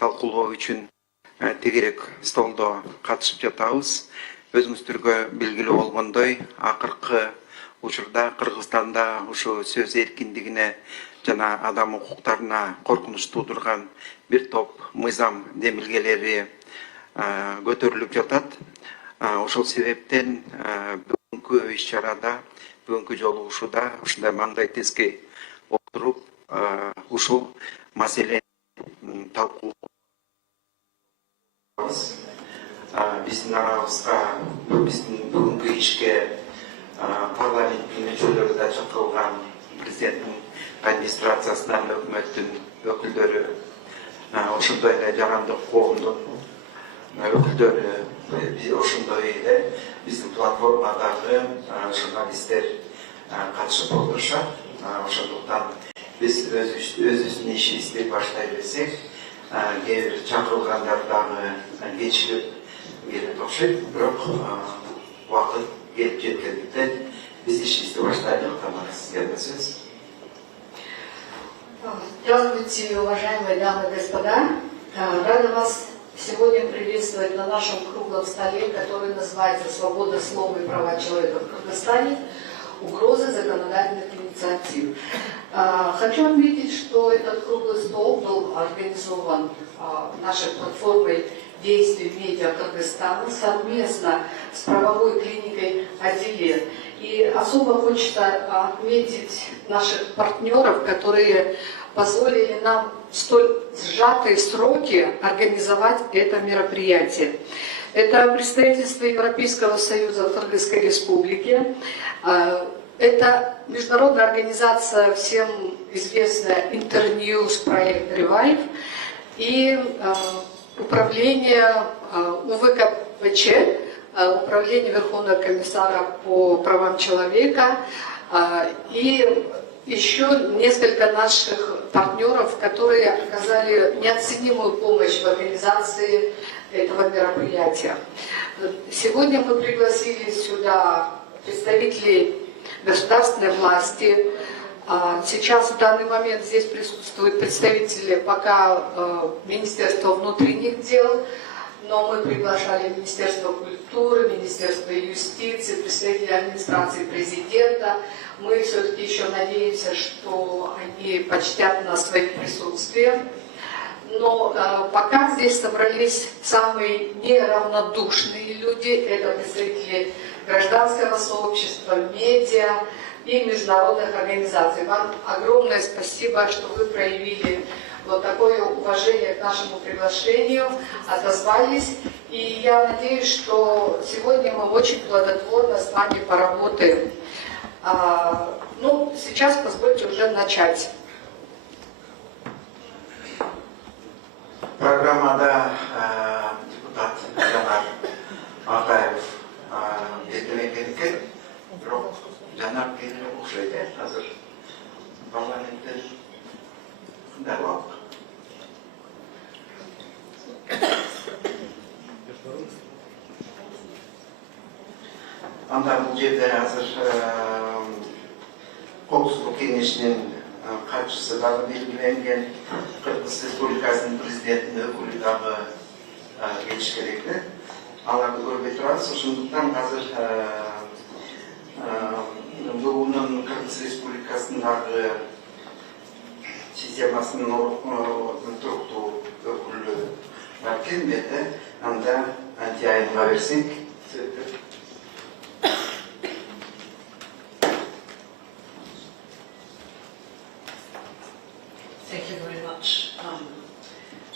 талкуулоо үчүн тегерек столдо катышып жатабыз. Өзүңүздөргө белгилүү болгондой, акыркы учурда Кыргызстанда ушу сөз эркиндигине жана адам укуктарына коркунуч туудурган бир топ мыйзам демилгелери көтөрүлүп жатат. Ошол себептен бүгүнкү иш-чарада, бүгүнкү жолугушууда ушундай маңдай теске отуруп ушул маселени талкуулоо. Биздин арабызга, биздин бүгүнкү ишке парламенттин мүчөлөрү да чакырылган, президенттин администрациясынан өкмөттүн өкүлдөрү, ошондой эле жарандык коомдун өкүлдөрү, ошондой эле биздин платформадагы журналисттер катышып отурушат. Ошондуктан биз өзүбүздүн ишибизди баштай берсек, кээ бир чакырылгандар дагы кечигип келет окшойт, бирок убакыт келип жеткендиктен биз ишибизди баштайлык. Сизге сөз. Здравствуйте, уважаемые дамы и господа. Рада вас сегодня приветствовать на нашем круглом столе, который называется «Свобода слова и права человека в Кыргызстане. Угрозы законодательных инициатив». Хочу отметить, что этот круглый стол был организован нашей платформой действий медиа Кыргызстана совместно с правовой клиникой «Отделе». И особо хочется отметить наших партнеров, которые позволили нам в столь сжатые сроки организовать это мероприятие. Это представительство Европейского Союза в Кыргызской Республике, это международная организация, всем известная Интерньюз, проект Revive, и управление УВКПЧ, Управление Верховного комиссара по правам человека, и еще несколько наших партнеров, которые оказали неоценимую помощь в организации этого мероприятия. Сегодня мы пригласили сюда представителей государственной власти. Сейчас в данный момент здесь присутствуют представители пока Министерства внутренних дел, но мы приглашали Министерство культуры, Министерство юстиции, представители администрации президента. Мы все-таки еще надеемся, что они почтят нас своим присутствием. Но пока здесь собрались самые неравнодушные люди, это представители гражданского сообщества, медиа и международных организаций. Вам огромное спасибо, что вы проявили вот такое уважение к нашему приглашению, отозвались. И я надеюсь, что сегодня мы очень плодотворно с вами поработаем. Сейчас позвольте уже начать. Программада депутат Жанар Акаев демилгеленген, бирок Жанар келип окшойт, азыр парламенттен дагы. Анда бул жерде азыр Коопсуздук кеңешинин катчысы дагы белгиленген, Кыргыз Республикасынын президентинин өкүлү дагы келиш керек да. Аларды көрбөй турабыз, ошондуктан азыр буунун Кыргыз Республикасындагы системасынын туруктуу өкүлү бар келмеди, анда жайынга берсек. Thank you very much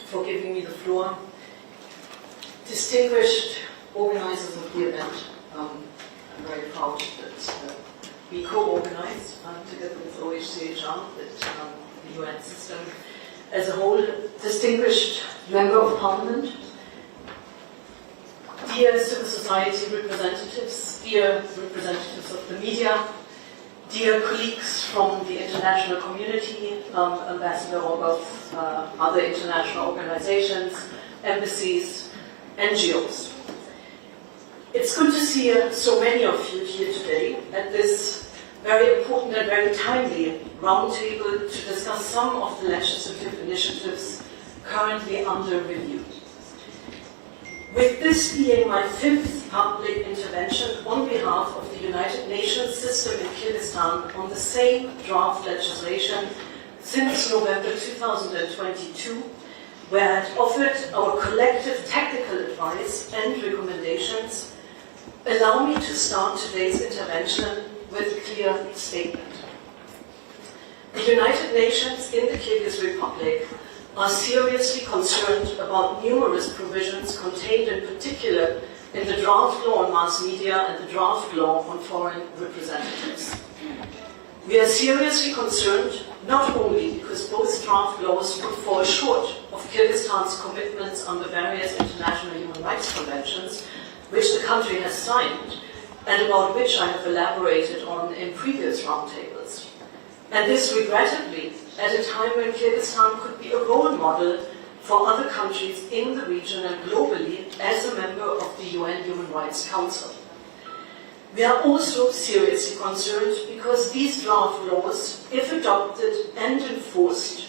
for giving me the floor. Distinguished organizers of the event, I'm very proud that we co-organized together with OHCHR, the UN system as a whole. Distinguished Member of Parliament, dear civil society representatives, dear representatives of the media, dear colleagues from the international community, Ambassador of other international organizations, embassies, NGOs. It's good to see so many of you here today at this very important and very timely roundtable to discuss some of the legislative initiatives currently under review. With this being my 5th public intervention on behalf of the United Nations system in Kyrgyzstan on the same draft legislation since November 2022, where I offered our collective technical advice and recommendations, allow me to start today's intervention with a clear statement. The United Nations in the Kyrgyz Republic are seriously concerned about numerous provisions contained in particular in the draft law on mass media and the draft law on foreign representatives. We are seriously concerned not only because both draft laws would fall short of Kyrgyzstan's commitments under various international human rights conventions, which the country has signed, and about which I have elaborated on in previous roundtables. And this, regrettably, at a time when Kyrgyzstan could be a role model for other countries in the region and globally as a member of the UN Human Rights Council. We are also seriously concerned because these draft laws, if adopted and enforced,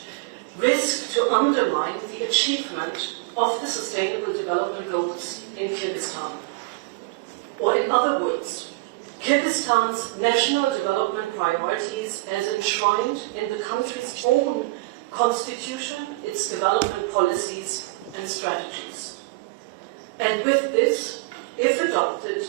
risk to undermine the achievement of the Sustainable Development Goals in Kyrgyzstan. Or in other words, Kyrgyzstan's national development priorities as enshrined in the country's own constitution, its development policies and strategies. And with this, if adopted,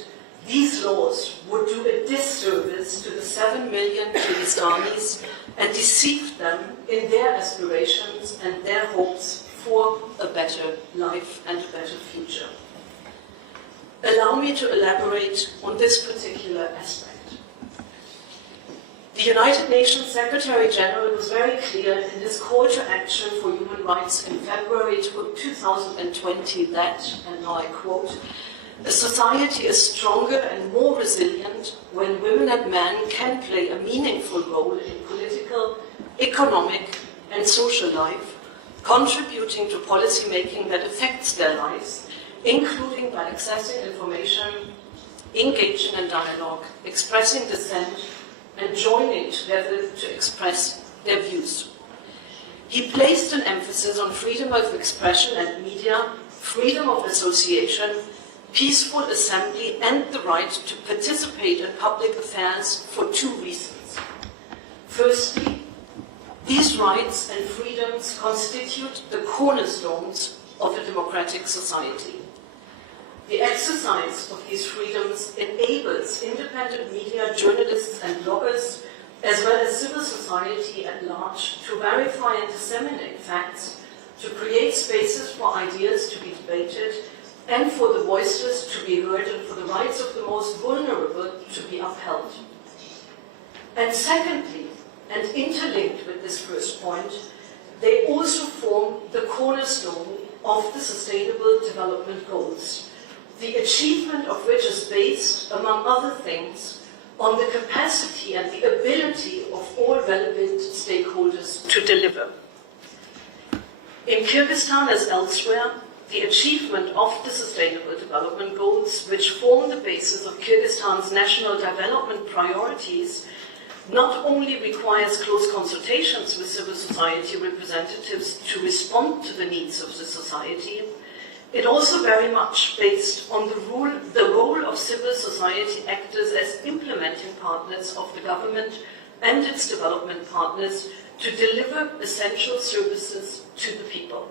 these laws would do a disservice to the 7 million Kyrgyzstanis and deceive them in their aspirations and their hopes for a better life and a better future. Allow me to elaborate on this particular aspect. The United Nations Secretary General was very clear in his call to action for human rights in February 2020 that, and now I quote, "A society is stronger and more resilient when women and men can play a meaningful role in political, economic, and social life, contributing to policy making that affects their lives, including by accessing information, engaging in dialogue, expressing dissent, and joining together to express their views." He placed an emphasis on freedom of expression and media, freedom of association, peaceful assembly, and the right to participate in public affairs for 2 reasons. Firstly, these rights and freedoms constitute the cornerstones of a democratic society. The exercise of these freedoms enables independent media, journalists and bloggers, as well as civil society at large, to verify and disseminate facts, to create spaces for ideas to be debated, and for the voiceless to be heard, and for the rights of the most vulnerable to be upheld. And secondly, and interlinked with this first point, they also form the cornerstone of the Sustainable Development Goals, the achievement of which is based, among other things, on the capacity and the ability of all relevant stakeholders to deliver. In Kyrgyzstan, as elsewhere, the achievement of the Sustainable Development Goals, which form the basis of Kyrgyzstan's national development priorities, not only requires close consultations with civil society representatives to respond to the needs of the society, it also very much based on the role of civil society actors as implementing partners of the government and its development partners to deliver essential services to the people.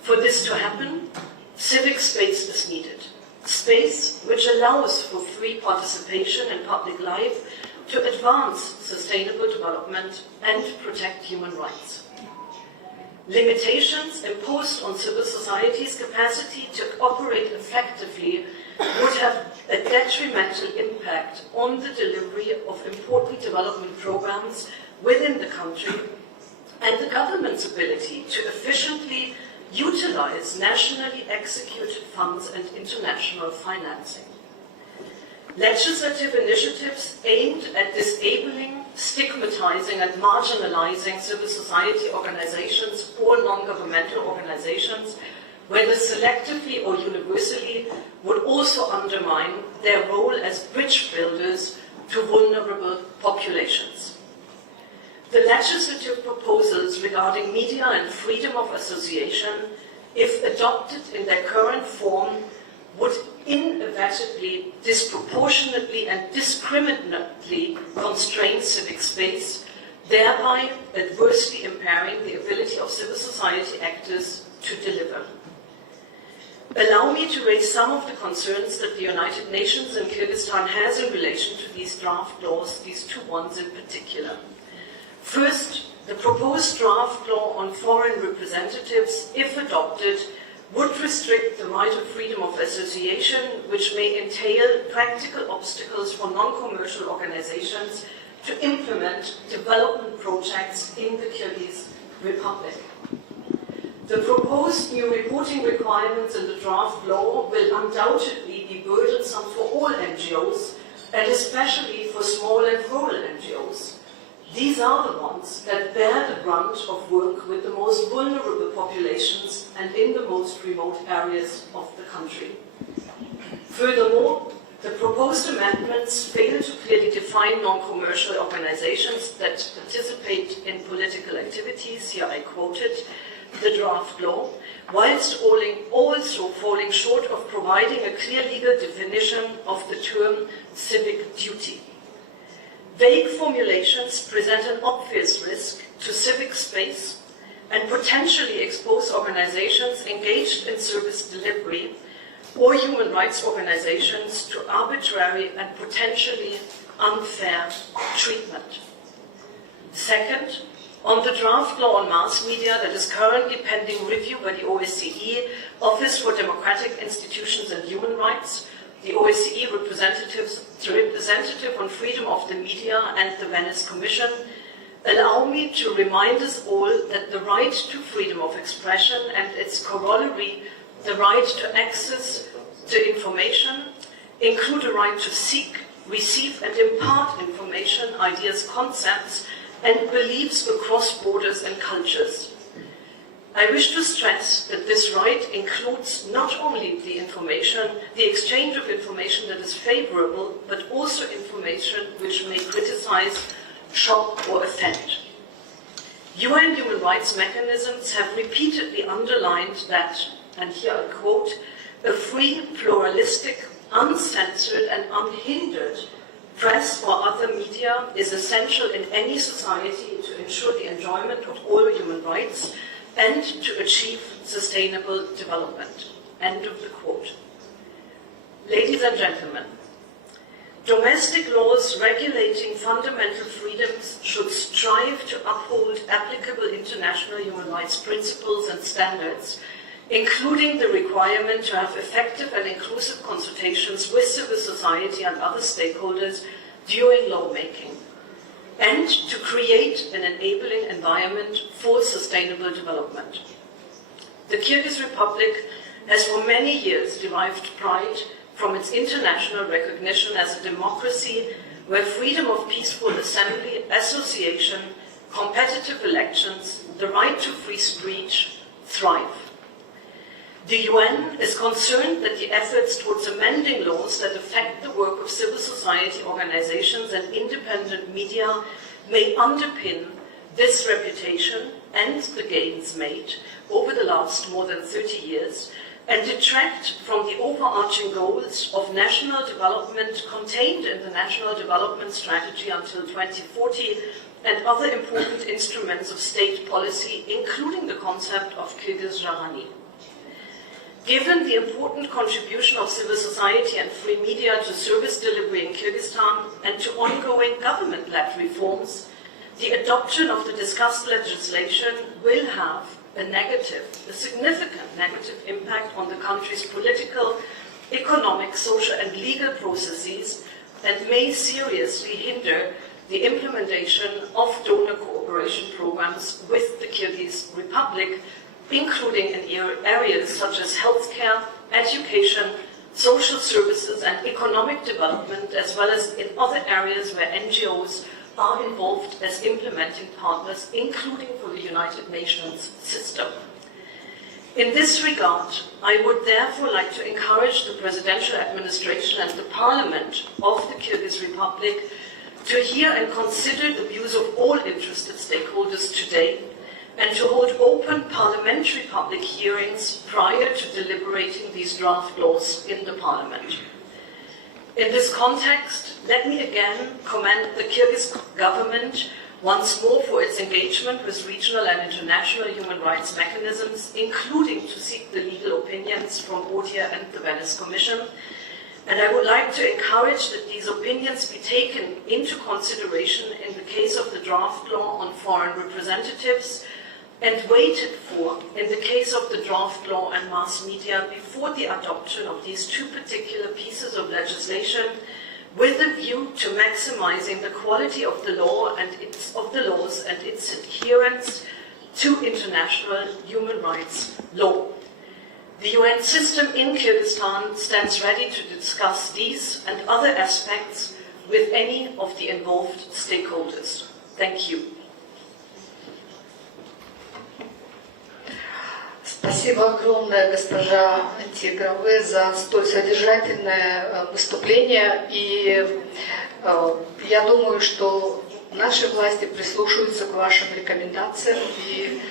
For this to happen, civic space is needed, space which allows for free participation in public life to advance sustainable development and protect human rights. Limitations imposed on civil society's capacity to operate effectively would have a detrimental impact on the delivery of important development programs within the country and the government's ability to efficiently utilize nationally executed funds and international financing. Legislative initiatives aimed at disabling, stigmatizing and marginalizing civil society organizations or non-governmental organizations, whether selectively or universally, would also undermine their role as bridge builders to vulnerable populations. The legislative proposals regarding media and freedom of association, if adopted in their current form, would inevitably, disproportionately and discriminately constrain civic space, thereby adversely impairing the ability of civil society actors to deliver. Allow me to raise some of the concerns that the United Nations and Kyrgyzstan has in relation to these draft laws, these two ones in particular. First, the proposed draft law on foreign representatives, if adopted, would restrict the right of freedom of association, which may entail practical obstacles for non-commercial organizations to implement development projects in the Kyrgyz Republic. The proposed new reporting requirements in the draft law will undoubtedly be burdensome for all NGOs, and especially for small and rural NGOs. These are the ones that bear the brunt of work with the most vulnerable populations and in the most remote areas of the country. Furthermore, the proposed amendments fail to clearly define non-commercial organizations that participate in political activities, here I quoted the draft law, whilst also falling short of providing a clear legal definition of the term civic duty. Vague formulations present an obvious risk to civic space and potentially expose organizations engaged in service delivery or human rights organizations to arbitrary and potentially unfair treatment. Second, on the draft law on mass media that is currently pending review by the OSCE Office for Democratic Institutions and Human Rights, the OSCE representative on freedom of the media and the Venice Commission, allow me to remind us all that the right to freedom of expression and its corollary, the right to access to information, include a right to seek, receive and impart information, ideas, concepts, and beliefs across borders and cultures. I wish to stress that this right includes not only the exchange of information that is favorable, but also information which may criticize, shock, or offend. UN human rights mechanisms have repeatedly underlined that, and here I quote, a free, pluralistic, uncensored, and unhindered press or other media is essential in any society to ensure the enjoyment of all human rights and to achieve sustainable development. End of the quote. Ladies and gentlemen, domestic laws regulating fundamental freedoms should strive to uphold applicable international human rights principles and standards, including the requirement to have effective and inclusive consultations with civil society and other stakeholders during lawmaking, and to create an enabling environment for sustainable development. The Kyrgyz Republic has for many years derived pride from its international recognition as a democracy where freedom of peaceful assembly, association, competitive elections, the right to free speech thrive. The UN is concerned that the efforts towards amending laws that affect the work of civil society organizations and independent media may underpin this reputation and the gains made over the last more than 30 years and detract from the overarching goals of national development contained in the National Development Strategy until 2040 and other important instruments of state policy, including the concept of Kyrgyz Jarani. Given the important contribution of civil society and free media to service delivery in Kyrgyzstan and to ongoing government-led reforms, the adoption of the discussed legislation will have a significant negative impact on the country's political, economic, social and legal processes and may seriously hinder the implementation of donor cooperation programs with the Kyrgyz Republic, including in areas such as healthcare, education, social services and economic development, as well as in other areas where NGOs are involved as implementing partners, including for the United Nations system. In this regard, I would therefore like to encourage the presidential administration and the parliament of the Kyrgyz Republic to hear and consider the views of all interested stakeholders today, and to hold open parliamentary public hearings prior to deliberating these draft laws in the parliament. In this context, let me again commend the Kyrgyz government once more for its engagement with regional and international human rights mechanisms, including to seek the legal opinions from ODIHR and the Venice Commission. And I would like to encourage that these opinions be taken into consideration in the case of the draft law on foreign representatives, and waited for in the case of the draft law and mass media before the adoption of these two particular pieces of legislation, with a view to maximizing the quality of the law and of the laws and its adherence to international human rights law. The UN system in Kyrgyzstan stands ready to discuss these and other aspects with any of the involved stakeholders. Thank you. Спасибо огромное, госпожа Тигровы, за столь содержательное выступление. И я думаю, что наши власти прислушаются к вашим рекомендациям и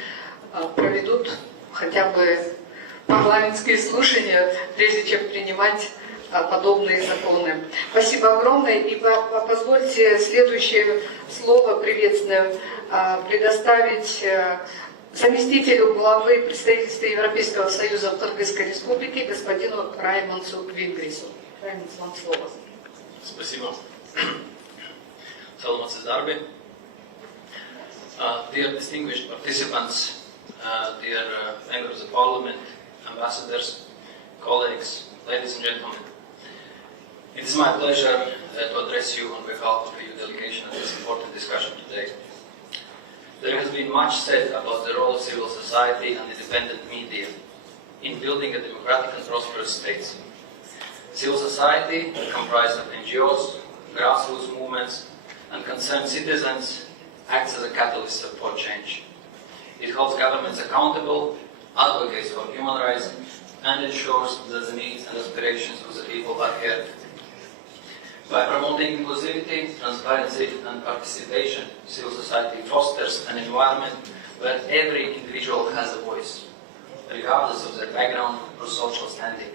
проведут хотя бы парламентские слушания, прежде чем принимать подобные законы. Спасибо огромное. И позвольте следующее слово приветственное предоставить заместителю главы представительства Европейского Союза в Кыргызской Республике господину Раймонсу Вингрису. Раймонс, вам слово. Спасибо. Саламатсыздарбы. Dear distinguished participants, dear members of parliament, ambassadors, colleagues, ladies and gentlemen, it is my pleasure to address you on behalf of the EU delegation at this important discussion today. There has been much said about the role of civil society and independent media in building a democratic and prosperous state. Civil society, comprised of NGOs, grassroots movements, and concerned citizens, acts as a catalyst for change. It holds governments accountable, advocates for human rights, and ensures that the needs and aspirations of the people are heard. By promoting inclusivity, transparency, and participation, civil society fosters an environment where every individual has a voice, regardless of their background or social standing.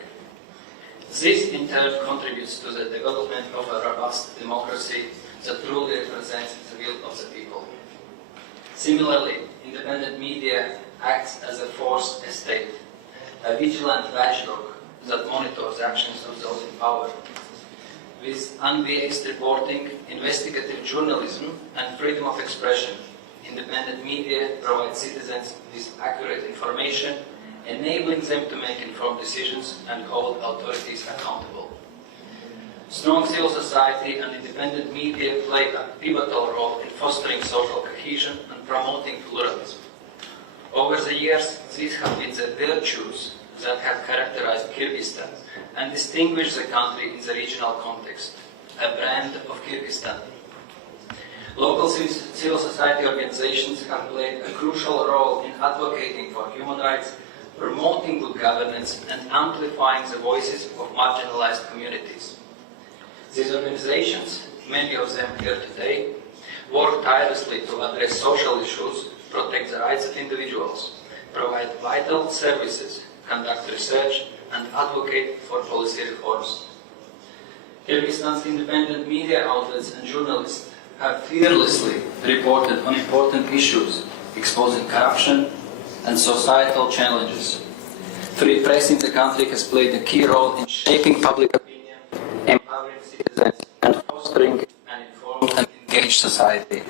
This, in turn, contributes to the development of a robust democracy that truly represents the will of the people. Similarly, independent media acts as a fourth estate, a vigilant watchdog that monitors the actions of those in power. With unbiased reporting, investigative journalism, and freedom of expression, independent media provides citizens with accurate information, enabling them to make informed decisions and hold authorities accountable. Strong civil society and independent media play a pivotal role in fostering social cohesion and promoting pluralism. Over the years, these have been the virtues that have characterized Kyrgyzstan and distinguished the country in the regional context, a brand of Kyrgyzstan. Local civil society organizations have played a crucial role in advocating for human rights, promoting good governance, and amplifying the voices of marginalized communities. These organizations, many of them here today, work tirelessly to address social issues, protect the rights of individuals, provide vital services, conduct research, and advocate for policy reforms. Kyrgyzstan's independent media outlets and journalists have fearlessly reported on important issues, exposing corruption and societal challenges. Free press in the country has played a key role in shaping public opinion, empowering citizens, and fostering an informed and engaged society,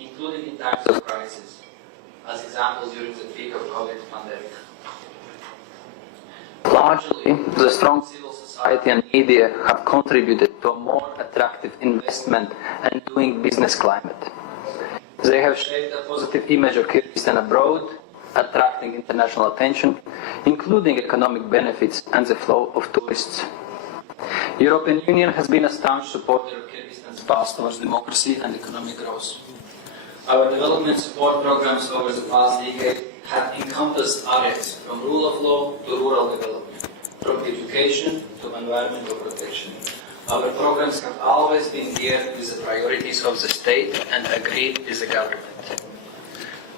including in times of crisis, as examples during the peak of COVID pandemic. Largely, the strong civil society and media have contributed to a more attractive investment and doing business climate. They have shaped a positive image of Kyrgyzstan abroad, attracting international attention, including economic benefits and the flow of tourists. The European Union has been a staunch supporter of Kyrgyzstan's path towards democracy and economic growth. Our development support programs over the past decade have encompassed areas from rule of law to rural development, from education to environmental protection, Our programs have always been geared with the priorities of the state and agreed with the government.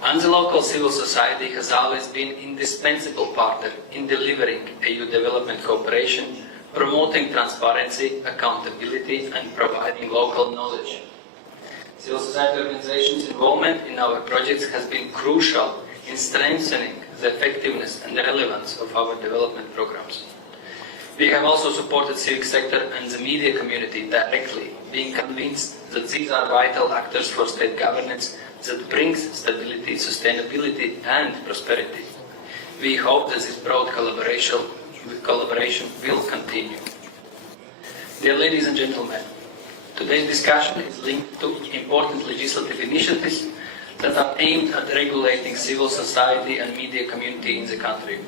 And the local civil society has always been an indispensable partner in delivering EU development cooperation, promoting transparency, accountability, and providing local knowledge. Civil society organizations' involvement in our projects has been crucial in strengthening the effectiveness and the relevance of our development programs. We have also supported civic sector and the media community directly, being convinced that these are vital actors for state governance that brings stability, sustainability, and prosperity. We hope that this broad collaboration will continue. Dear ladies and gentlemen, today's discussion is linked to important legislative initiatives that are aimed at regulating civil society and media community in the country.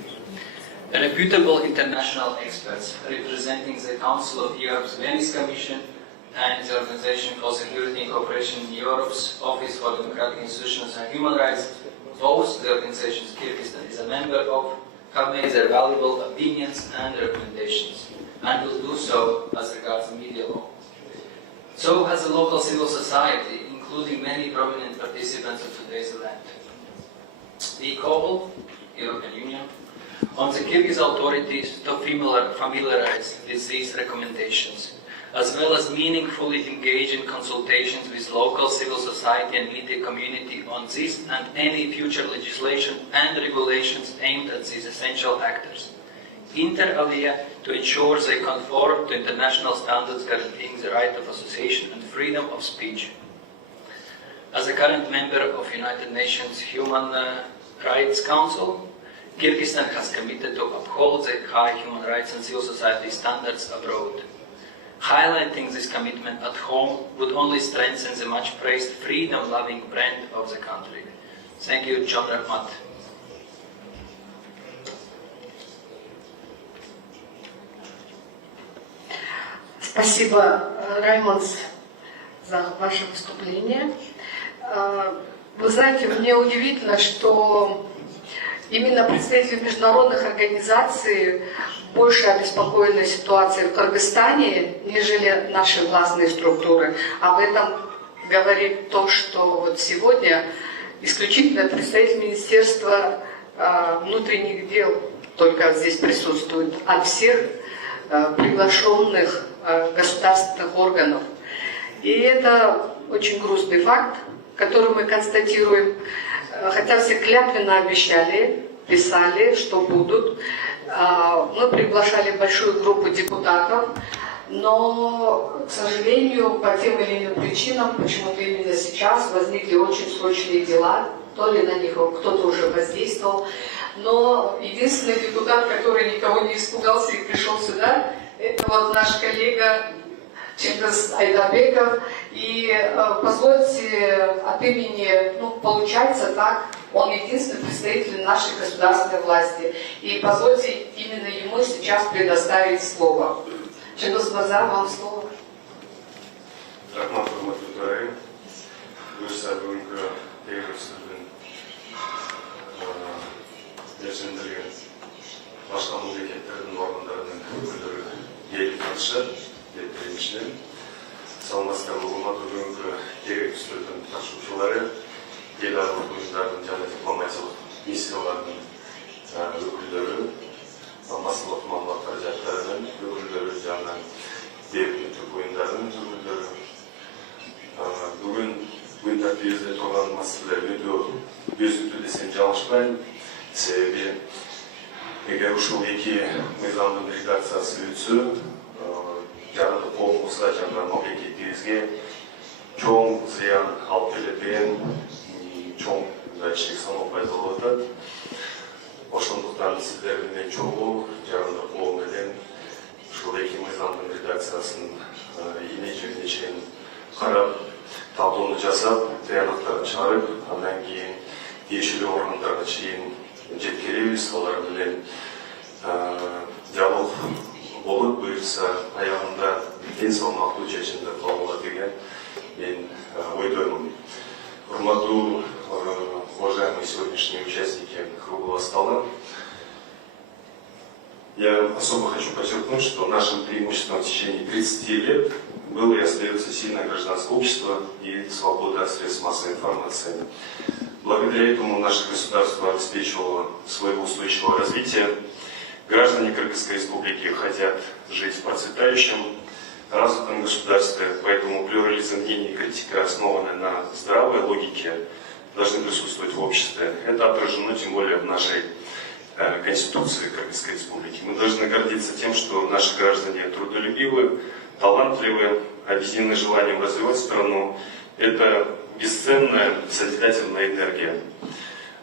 Reputable international experts representing the Council of Europe's Venice Commission and the Organization for Security and Cooperation in Europe's Office for Democratic Institutions and Human Rights, both the organizations Kyrgyzstan is a member of, have made their valuable opinions and recommendations, and will do so as regards media law. So has the local civil society, including many prominent participants of today's event. We call, European Union, on the Kyrgyz authorities to familiarize with these recommendations, as well as meaningfully engage in consultations with local civil society and media community on this and any future legislation and regulations aimed at these essential actors. Inter alia, to ensure they conform to international standards guaranteeing the right of association and freedom of speech. As a current member of United Nations Human Rights Council, Kyrgyzstan has committed to uphold the high human rights and civil society standards abroad. Highlighting this commitment at home would only strengthen the much praised freedom-loving brand of the country. Thank you, John Rahmat. Спасибо, Раймонд, за ваше выступление. Вы знаете, мне удивительно, что именно представители международных организаций больше обеспокоены ситуацией в Кыргызстане, нежели наши властные структуры. Об этом говорит то, что вот сегодня исключительно представитель Министерства внутренних дел только здесь присутствует от всех приглашенных государственных органов. И это очень грустный факт, который мы констатируем. Хотя все клятвенно обещали, писали, что будут. Мы приглашали большую группу депутатов, но, к сожалению, по тем или иным причинам, почему-то именно сейчас возникли очень срочные дела, то ли на них кто-то уже воздействовал. Но единственный депутат, который никого не испугался и пришел сюда, это вот наш коллега Чингис Айдарбеков. И позвольте от имени, получается так, он единственный представитель нашей государственной власти. И позвольте именно ему сейчас предоставить слово. Чингис Мырза, вам слово. Рахмат, укуктары, бүгүнкү Кыргызстандын белсендилигин башка мамлекеттердин органдарынын өкүлдөрү келип катышат деп билишкен. Саламатсыздар, урматтуу бүгүнкү керектүүлүктүн ташуучулары, эл аралык уюмдардын жана дипломатиялык миссиялардын өкүлдөрү, массалык маалыматтар жактарынын өкүлдөрү жана демилгелеринин уюмдардын өкүлдөрү. Бүгүн күн тартибибизде турган маселелер өтө өзүктүү десем жалышпайм. Себеби эгер ушул эки мыйзамдын редакциясы өтсө, Жарандык коомубузга жана мамлекетибизге чоң зыян алып келет, чоң мынчалык саналып пайда болуп атат. Ошондуктан сиздер менен чогуу Жарандык коом менен ушул эки мыйзамдын редакциясын ийне жерине чейин карап, талдоону жасап, тыянактарын чыгарып, андан кийин тиешелүү органдарга чейин жеткиребиз. Алар менен диалог болуп, буюрса аягында тең салмактуу чечимдер кабыл болот деген мен ойдомун. Урматтуу уважаемые сегодняшние участники круглого стола, Я особо хочу подчеркнуть, что нашим преимуществом в течение 30 лет было и остается сильное гражданское общество и свобода средств массовой информации. Благодаря этому наше государство обеспечивало своего устойчивого развития. Граждане Кыргызской республики хотят жить в процветающем, развитом государстве, поэтому плюрализм мнений и критика, основанная на здравой логике, должны присутствовать в обществе. Это отражено тем более в нашей Конституции Кыргызской республики. Мы должны гордиться тем, что наши граждане трудолюбивы, талантливы, объединены желанием развивать страну. Это бесценная созидательная энергия.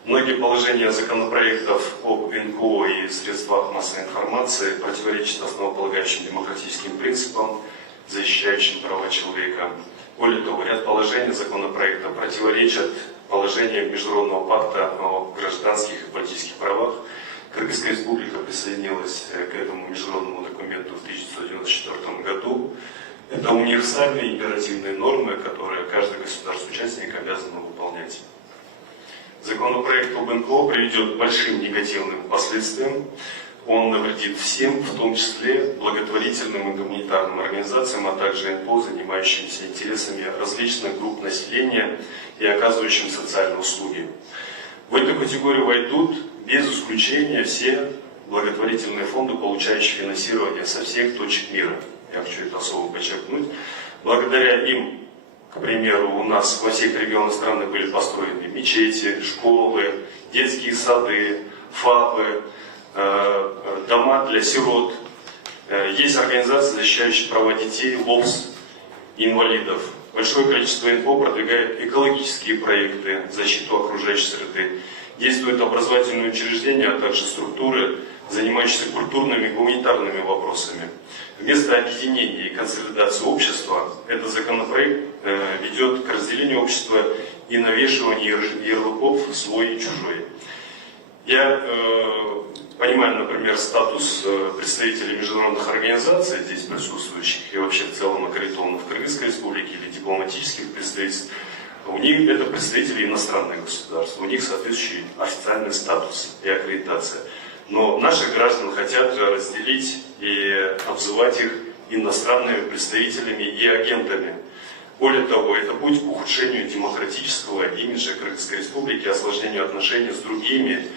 Многие положения законопроектов об НКО и средствах массовой информации противоречат основополагающим демократическим принципам, защищающим права человека. Более того, ряд положений законопроекта противоречат положениям Международного пакта о гражданских и политических правах. Кыргызская республика присоединилась к этому международному документу в 1994 году. Это универсальные императивные нормы, которые каждый государство-участник обязан выполнять. Законопроект об НКО приведет к большим негативным последствиям. Он навредит всем, в том числе благотворительным и гуманитарным организациям, а также НКО, занимающимся интересами различных групп населения и оказывающим социальные услуги. В эту категорию войдут без исключения все благотворительные фонды, получающие финансирование со всех точек мира. Я хочу это особо подчеркнуть. Благодаря им, к примеру, у нас во всех регионах страны были построены мечети, школы, детские сады, ФАПы, дома для сирот. Есть организации, защищающие права детей, ЛОПС, инвалидов. Большое количество НКО продвигает экологические проекты, защиту окружающей среды. Действуют образовательные учреждения, а также структуры, занимающиеся культурными и гуманитарными вопросами. Вместо объединения и консолидации общества этот законопроект ведет к разделению общества и навешиванию ярлыков свой и чужой. Я понимаю, например, статус представителей международных организаций, здесь присутствующих, и вообще в целом аккредитованных в Кыргызской республике или дипломатических представительств. У них это представители иностранных государств, у них соответствующий официальный статус и аккредитация. Но наших граждан хотят разделить и обзывать их иностранными представителями и агентами. Более того, это путь к ухудшению демократического имиджа Кыргызской республики, осложнению отношений с другими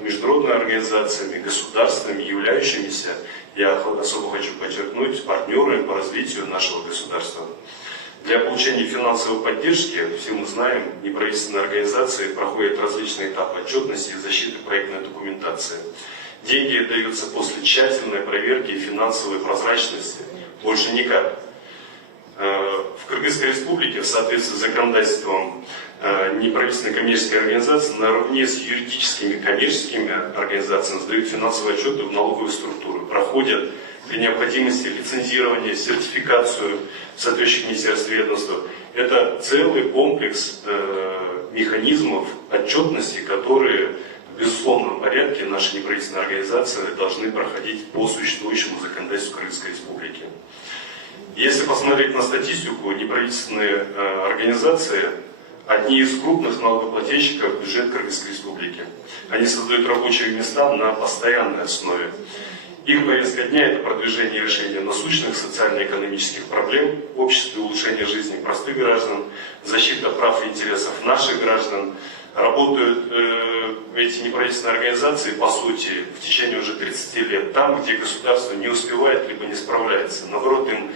международными организациями, государствами, являющимися, я особо хочу подчеркнуть, партнерами по развитию нашего государства. Для получения финансовой поддержки, все мы знаем, неправительственные организации проходят различные этапы отчетности и защиты проектной документации. Деньги даются после тщательной проверки и финансовой прозрачности. Больше никак. В Кыргызской республике в соответствии с законодательством неправительственные коммерческие организации наравне с юридическими коммерческими организациями сдают финансовые отчеты в налоговые структуры, проходят при необходимости лицензирование, сертификацию в соответствующих министерствах и ведомствах. Это целый комплекс механизмов отчетности, которые в безусловном порядке наши неправительственные организации должны проходить по существующему законодательству Кыргызской республики. Если посмотреть на статистику, неправительственные организации одни из крупных налогоплательщиков в бюджет Кыргызской республики. Они создают рабочие места на постоянной основе. Их повестка дня – это продвижение и решение насущных социально-экономических проблем в обществе, улучшение жизни простых граждан, защита прав и интересов наших граждан. Работают эти неправительственные организации, по сути, в течение уже 30 лет, там, где государство не успевает либо не справляется. Наоборот, им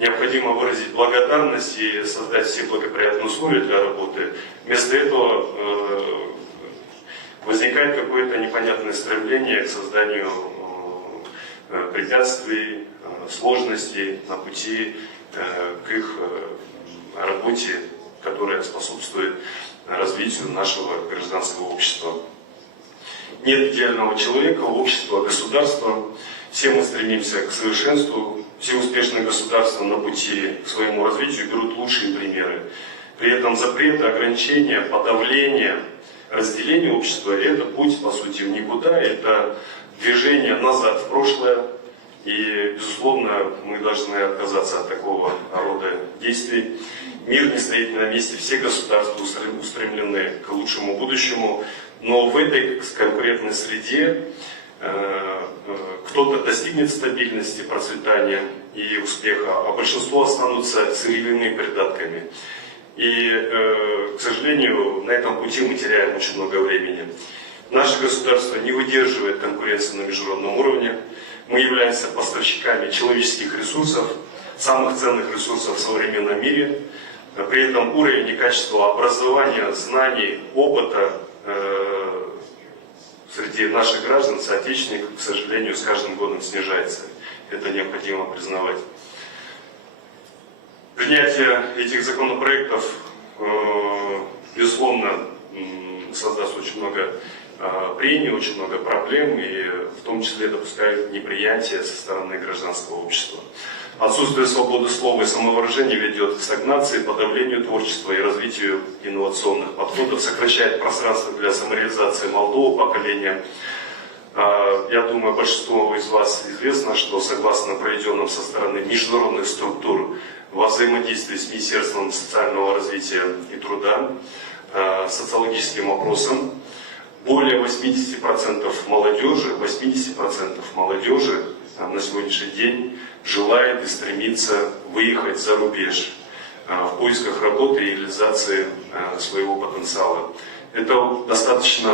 необходимо выразить благодарность и создать все благоприятные условия для работы. Вместо этого возникает какое-то непонятное стремление к созданию препятствий, сложностей на пути к их работе, которая способствует развитию нашего гражданского общества. Нет идеального человека, общества, государства. Все мы стремимся к совершенству. Все успешные государства на пути к своему развитию берут лучшие примеры. При этом запреты, ограничения, подавление, разделение общества – это путь, по сути, в никуда. Это движение назад в прошлое. И, безусловно, мы должны отказаться от такого рода действий. Мир не стоит на месте, все государства устремлены к лучшему будущему. Но в этой конкурентной среде кто-то достигнет стабильности, процветания и успеха, а большинство останутся сырьевыми придатками. И, к сожалению, на этом пути мы теряем очень много времени. Наше государство не выдерживает конкуренции на международном уровне. Мы являемся поставщиками человеческих ресурсов, самых ценных ресурсов в современном мире. При этом уровень и качество образования, знаний, опыта среди наших граждан, соотечественников, к сожалению, с каждым годом снижается. Это необходимо признавать. Принятие этих законопроектов, безусловно, создаст очень много прений, очень много проблем, и в том числе допускает неприятие со стороны гражданского общества. Отсутствие свободы слова и самовыражения ведет к стагнации, подавлению творчества и развитию инновационных подходов, сокращает пространство для самореализации молодого поколения. Я думаю, большинству из вас известно, что согласно проведенным со стороны международных структур во взаимодействии с Министерством социального развития и труда, социологическим опросом, более 80% молодежи на сегодняшний день желает и стремится выехать за рубеж в поисках работы и реализации своего потенциала. Это достаточно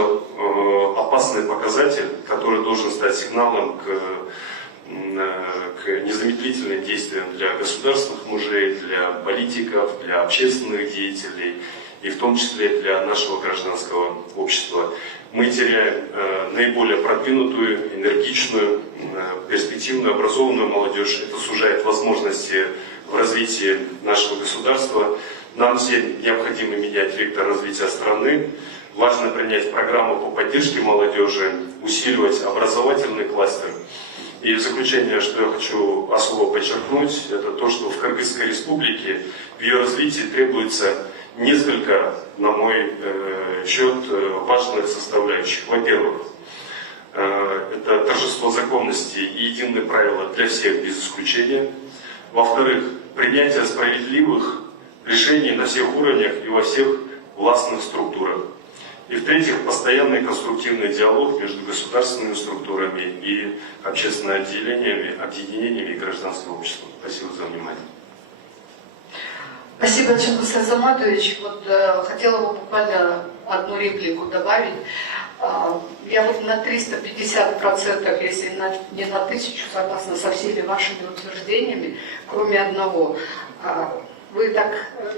опасный показатель, который должен стать сигналом к незамедлительным действиям для государственных мужей, для политиков, для общественных деятелей и в том числе для нашего гражданского общества. Мы теряем наиболее продвинутую, энергичную, перспективную, образованную молодежь. Это сужает возможности в развитии нашего государства. Нам всем необходимо менять вектор развития страны. Важно принять программу по поддержке молодежи, усиливать образовательный кластер. И в заключение, что я хочу особо подчеркнуть, это то, что в Кыргызской республике в ее развитии требуется несколько, на мой счет, важных составляющих. Во-первых, это торжество законности и единые правила для всех без исключения. Во-вторых, принятие справедливых решений на всех уровнях и во всех властных структурах. И в-третьих, постоянный конструктивный диалог между государственными структурами и общественными объединениями и гражданским обществом. Спасибо за внимание. Спасибо, Чингис Азаматович. Вот хотела бы буквально одну реплику добавить. Я вот на 350%, если не на 1000, согласна со всеми вашими утверждениями, кроме одного. Вы так,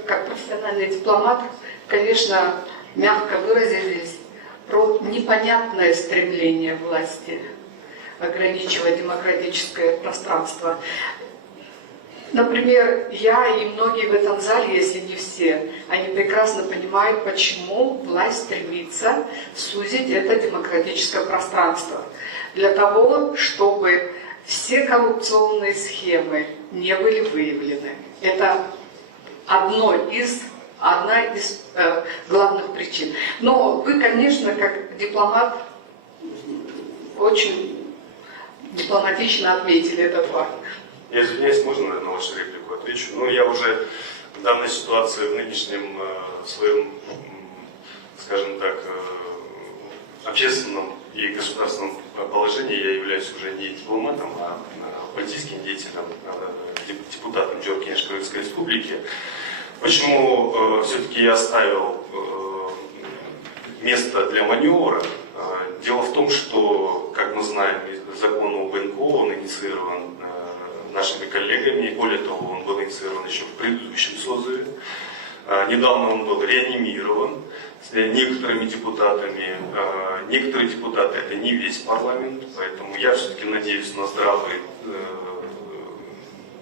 как профессиональный дипломат, конечно, мягко выразились про непонятное стремление власти ограничивать демократическое пространство. Например, я и многие в этом зале, если не все, они прекрасно понимают, почему власть стремится сузить это демократическое пространство. Для того, чтобы все коррупционные схемы не были выявлены. Это одна из главных причин. Но вы, конечно, как дипломат, очень дипломатично отметили этот факт. Я извиняюсь, можно на вашу реплику отвечу? Ну, я уже в данной ситуации, в нынешнем своем, скажем так, общественном и государственном положении я являюсь уже не дипломатом, а политическим деятелем, депутатом Кыргызской республики. Почему все-таки я оставил место для маневра? Дело в том, что, как мы знаем, закон об НКО, он инициирован нашими коллегами, более того, он был инициирован еще в предыдущем созыве. Недавно он был реанимирован некоторыми депутатами. Некоторые депутаты — это не весь парламент, поэтому я все-таки надеюсь на здравый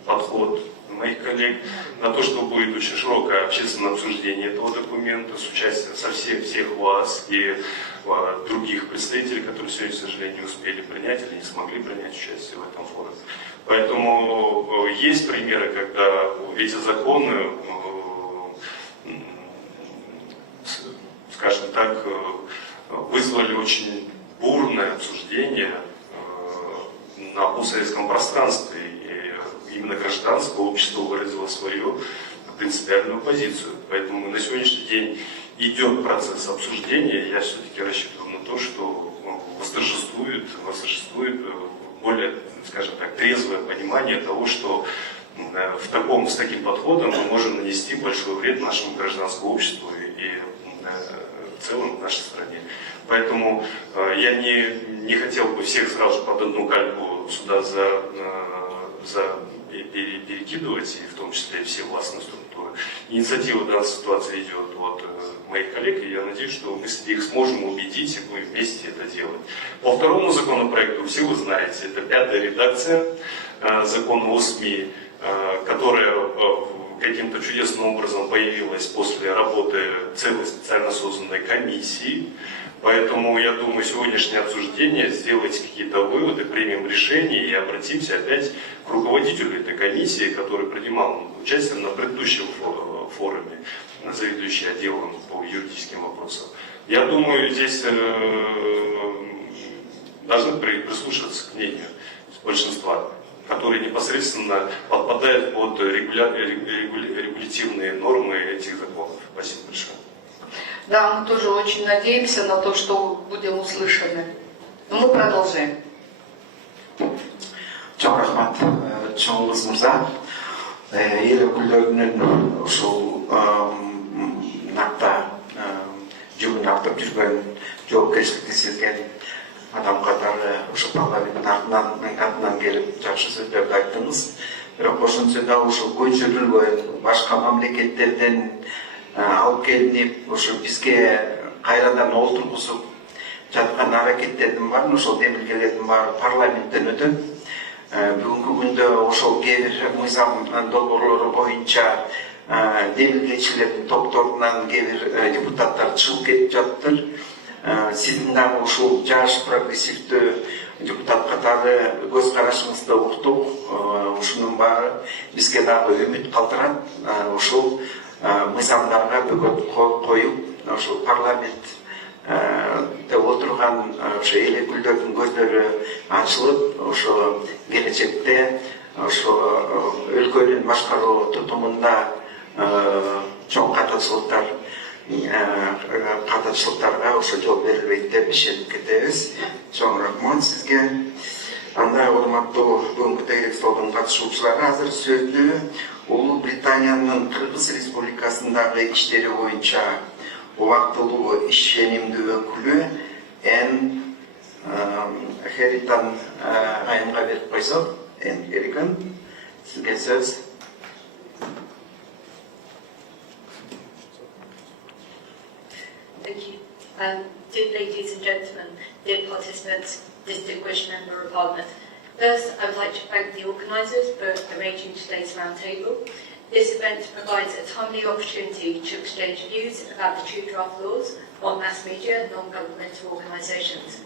подход моих коллег, на то, что будет очень широкое общественное обсуждение этого документа с участием всех вас и других представителей, которые сегодня, к сожалению, не успели принять или не смогли принять участие в этом форуме. Поэтому есть примеры, когда эти законы, скажем так, вызвали очень бурное обсуждение на постсоветском пространстве. Именно гражданское общество выразило свою принципиальную позицию. Поэтому на сегодняшний день идет процесс обсуждения. Я все-таки рассчитываю на то, что в восторжествует более, скажем так, трезвое понимание того, что с таким подходом мы можем нанести большой вред нашему гражданскому обществу и в целом в нашей стране. Поэтому я не хотел бы всех сразу под одну кальку сюда перекидывать, и в том числе и все властные структуры. Инициатива в данной ситуации идет от моих коллег, и я надеюсь, что мы их сможем убедить, и будем вместе это делать. По второму законопроекту, все вы знаете, это 5-я редакция закона о СМИ, которая каким-то чудесным образом появилась после работы целой специально созданной комиссии. Поэтому, я думаю, сегодняшнее обсуждение сделать какие-то выводы, примем решение и обратимся опять к руководителю этой комиссии, который принимал участие на предыдущем форуме, заведующий отделом по юридическим вопросам. Я думаю, здесь должны прислушаться к мнению большинства, которые непосредственно подпадают под регулятивные нормы этих законов. Спасибо большое. Да, мы тоже очень надеемся на то, что будем услышаны. Но мы продолжаем. Чоң рахмат, чоңуңуз мырза. Эл өкүлдөрүнүн ушул накта жүгүн актап жүргөн, жоопкерчиликти сезген адам катары ушул парламенттин атынан келип жакшы сөздөрдү айттыңыз. Бирок ошентсе да ушул көчүрүлгөн башка мамлекеттерден алып келинип, ошо бизге кайрадан олтургузуп жаткан аракеттердин баарын, ошол демилгелердин баары парламенттен өтөт. Бүгүнкү күндө ошол кээ бир мыйзам долбоорлору боюнча демилгечилердин топторунан кээ бир депутаттар чыгып кетип жатыптыр. Сиздин дагы ушул жаш прогрессивдүү депутат катары көз карашыңызды уктук. Ушунун баары бизге дагы үмүт калтырат. Ушул мыйзамдарга бөгөт коюп, ошол парламентте отурган ошо эл өкүлдөрдүн көздөрү ачылып, ошо келечекте ошо өлкөнүн башкаруу тутумунда чоң катачылыктарга ошо жол берилбейт деп ишенип кетебиз. Чоң рахмат сизге. Андай урматтуу бүгүнкү тейлик столдун катышуучулары, азыр сөздү Улуу Британиянын Кыргыз Республикасындагы иштери боюнча убактылуу ишенимдүү өкүлү Эн Херитан айымга берип койсок. Эн Херитан, сизге сөз. Thank you. Dear ladies and gentlemen, dear participants, distinguished member of Parliament. First, I would like to thank the organisers for arranging today's roundtable. This event provides a timely opportunity to exchange views about the two draft laws on mass media and non-governmental organisations.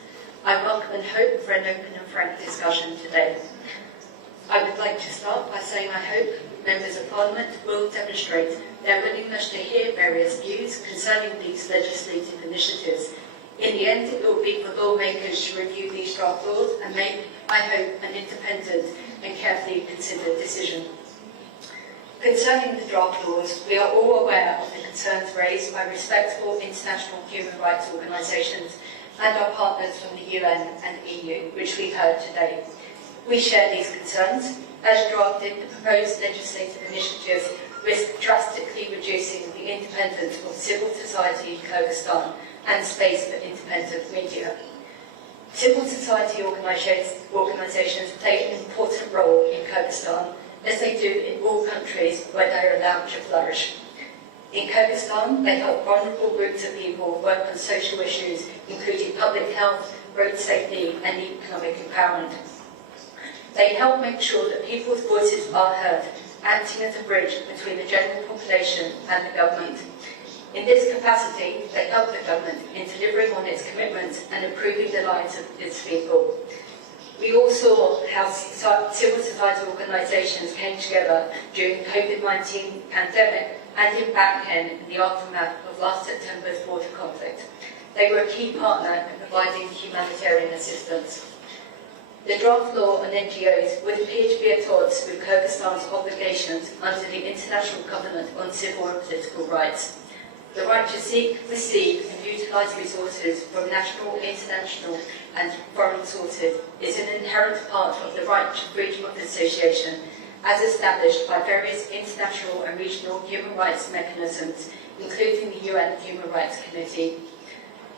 I welcome and hope for an open and frank discussion today. I would like to start by saying I hope members of Parliament will demonstrate their willingness to hear various views concerning these legislative initiatives. In the end, it will be for lawmakers to review these draft laws and make, I hope, an independent and carefully considered decision. Concerning the draft laws, we are all aware of the concerns raised by respectable international human rights organisations and our partners from the UN and EU, which we've heard today. We share these concerns. As drafted, the proposed legislative initiatives risk drastically reducing the independence of civil society in Kyrgyzstan and space for independent media. Civil society organisations play an important role in Kyrgyzstan, as they do in all countries where they are allowed to flourish. In Kyrgyzstan, they help vulnerable groups of people work on social issues, including public health, road safety and economic empowerment. They help make sure that people's voices are heard, acting as a bridge between the general population and the government. In this capacity, they help the government in delivering on its commitments and improving the lives of its people. We all saw how civil society organisations came together during the COVID-19 pandemic and in Backend in the aftermath of last September's border conflict. They were a key partner in providing humanitarian assistance. The draft law on NGOs would appear to be at odds with Kyrgyzstan's obligations under the International Covenant on Civil and Political Rights. the right to seek, receive and utilise resources from national, international and foreign sources is an inherent part of the right to freedom of association as established by various international and regional human rights mechanisms, including the UN Human Rights Committee.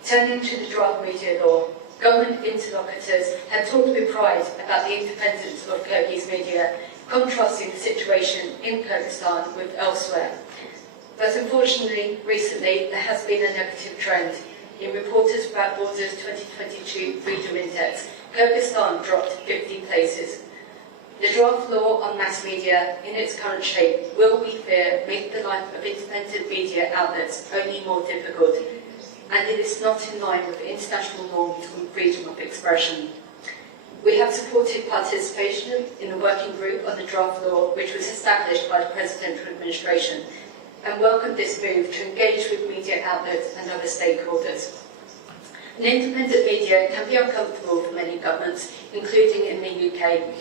Turning to the draft media law, government interlocutors have talked with pride about the independence of Kyrgyz media, contrasting the situation in Kyrgyzstan with elsewhere. But unfortunately, recently there has been a negative trend. In Reporters Without Borders 2022 Freedom Index, Kyrgyzstan dropped 50 places. The draft law on mass media, in its current shape, will, we fear, make the life of independent media outlets only more difficult, and it is not in line with international norms on freedom of expression. We have supported participation in a working group on the draft law, which was established by the Presidential Administration, and welcome this move to engage with media outlets and other stakeholders. An independent media can be uncomfortable for many governments, including in the UK,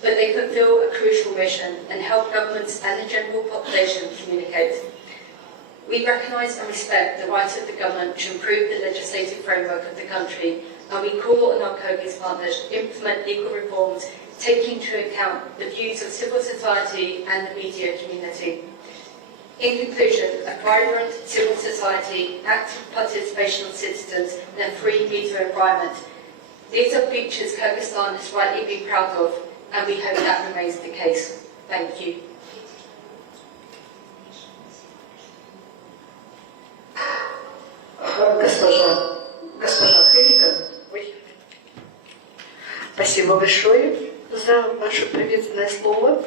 but they fulfil a crucial mission and help governments and the general population communicate. We recognise and respect the right of the government to improve the legislative framework of the country, and we call on our Kyrgyz partners to implement legal reforms taking into account the views of civil society and the media community. In conclusion, a vibrant civil society, active participation of citizens and a free media environment. These are features Kyrgyzstan has rightly been proud of, and we hope that remains the case. Thank you. Госпожа Хелика, спасибо большое за ваше приветственное слово.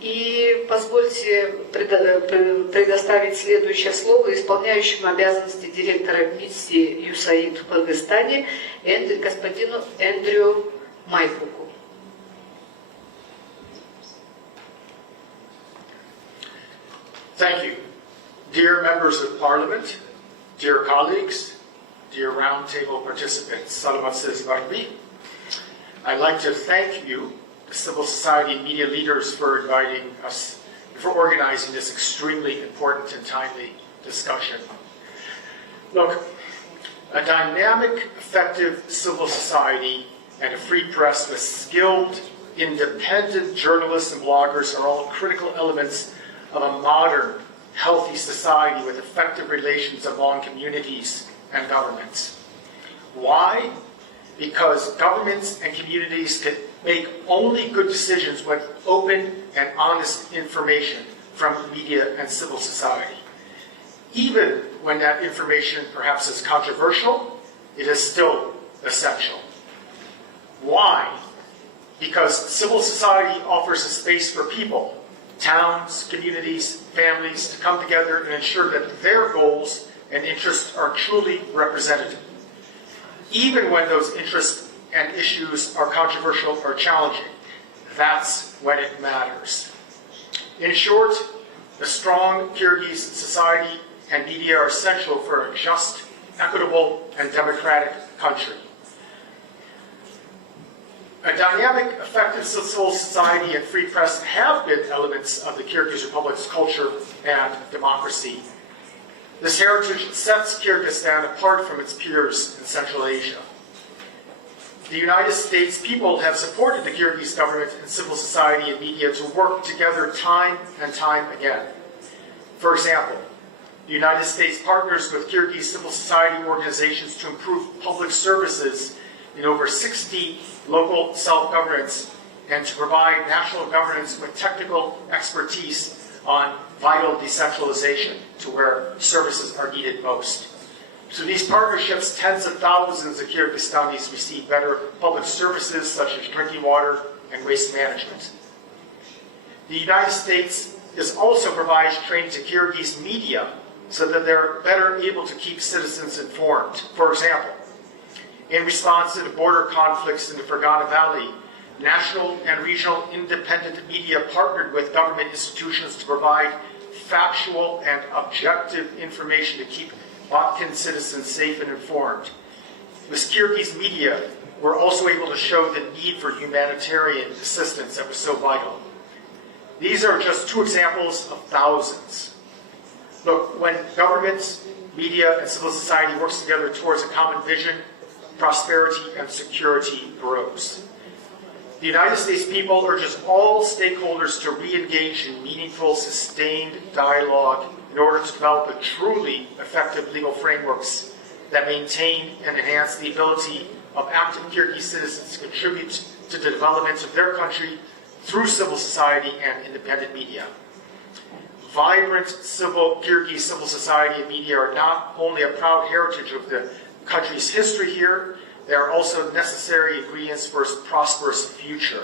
И позвольте предоставить следующее слово исполняющему обязанности директора миссии ЮСАИД в Кыргызстане господину Эндрю Майкуку. Thank you. Dear members of Parliament, dear colleagues, dear roundtable participants, Salamat Barbi, I'd like to thank you, the civil society and media leaders, for inviting us, for organizing this extremely important and timely discussion. Look, a dynamic, effective civil society and a free press with skilled, independent journalists and bloggers are all critical elements of a modern, healthy society with effective relations among communities and governments. Why? Because governments and communities can make only good decisions with open and honest information from media and civil society. Even when that information perhaps is controversial, it is still essential. Why? Because civil society offers a space for people, towns, communities, families to come together and ensure that their goals and interests are truly represented, even when those interests and issues are controversial or challenging. That's when it matters. In short, a strong Kyrgyz society and media are essential for a just, equitable, and democratic country. A dynamic, effective civil society and free press have been elements of the Kyrgyz Republic's culture and democracy. This heritage sets Kyrgyzstan apart from its peers in Central Asia. The United States people have supported the Kyrgyz government and civil society and media to work together time and time again. For example, the United States partners with Kyrgyz civil society organizations to improve public services in over 60 local self-governments and to provide national governance with technical expertise on vital decentralization to where services are needed most. Through these partnerships, tens of thousands of Kyrgyzstanis receive better public services such as drinking water and waste management. The United States also provides training to Kyrgyz media so that they're better able to keep citizens informed. For example, in response to the border conflicts in the Fergana Valley, national and regional independent media partnered with government institutions to provide factual and objective information to keep Batkin citizens safe and informed. With Kyrgyz media, we're also able to show the need for humanitarian assistance that was so vital. These are just two examples of thousands. Look, when governments, media, and civil society works together towards a common vision, prosperity and security grows. The United States people urges all stakeholders to re-engage in meaningful, sustained dialogue in order to develop a truly effective legal frameworks that maintain and enhance the ability of active Kyrgyz citizens to contribute to the development of their country through civil society and independent media. Vibrant Kyrgyz civil society and media are not only a proud heritage of the country's history here, they are also necessary ingredients for a prosperous future.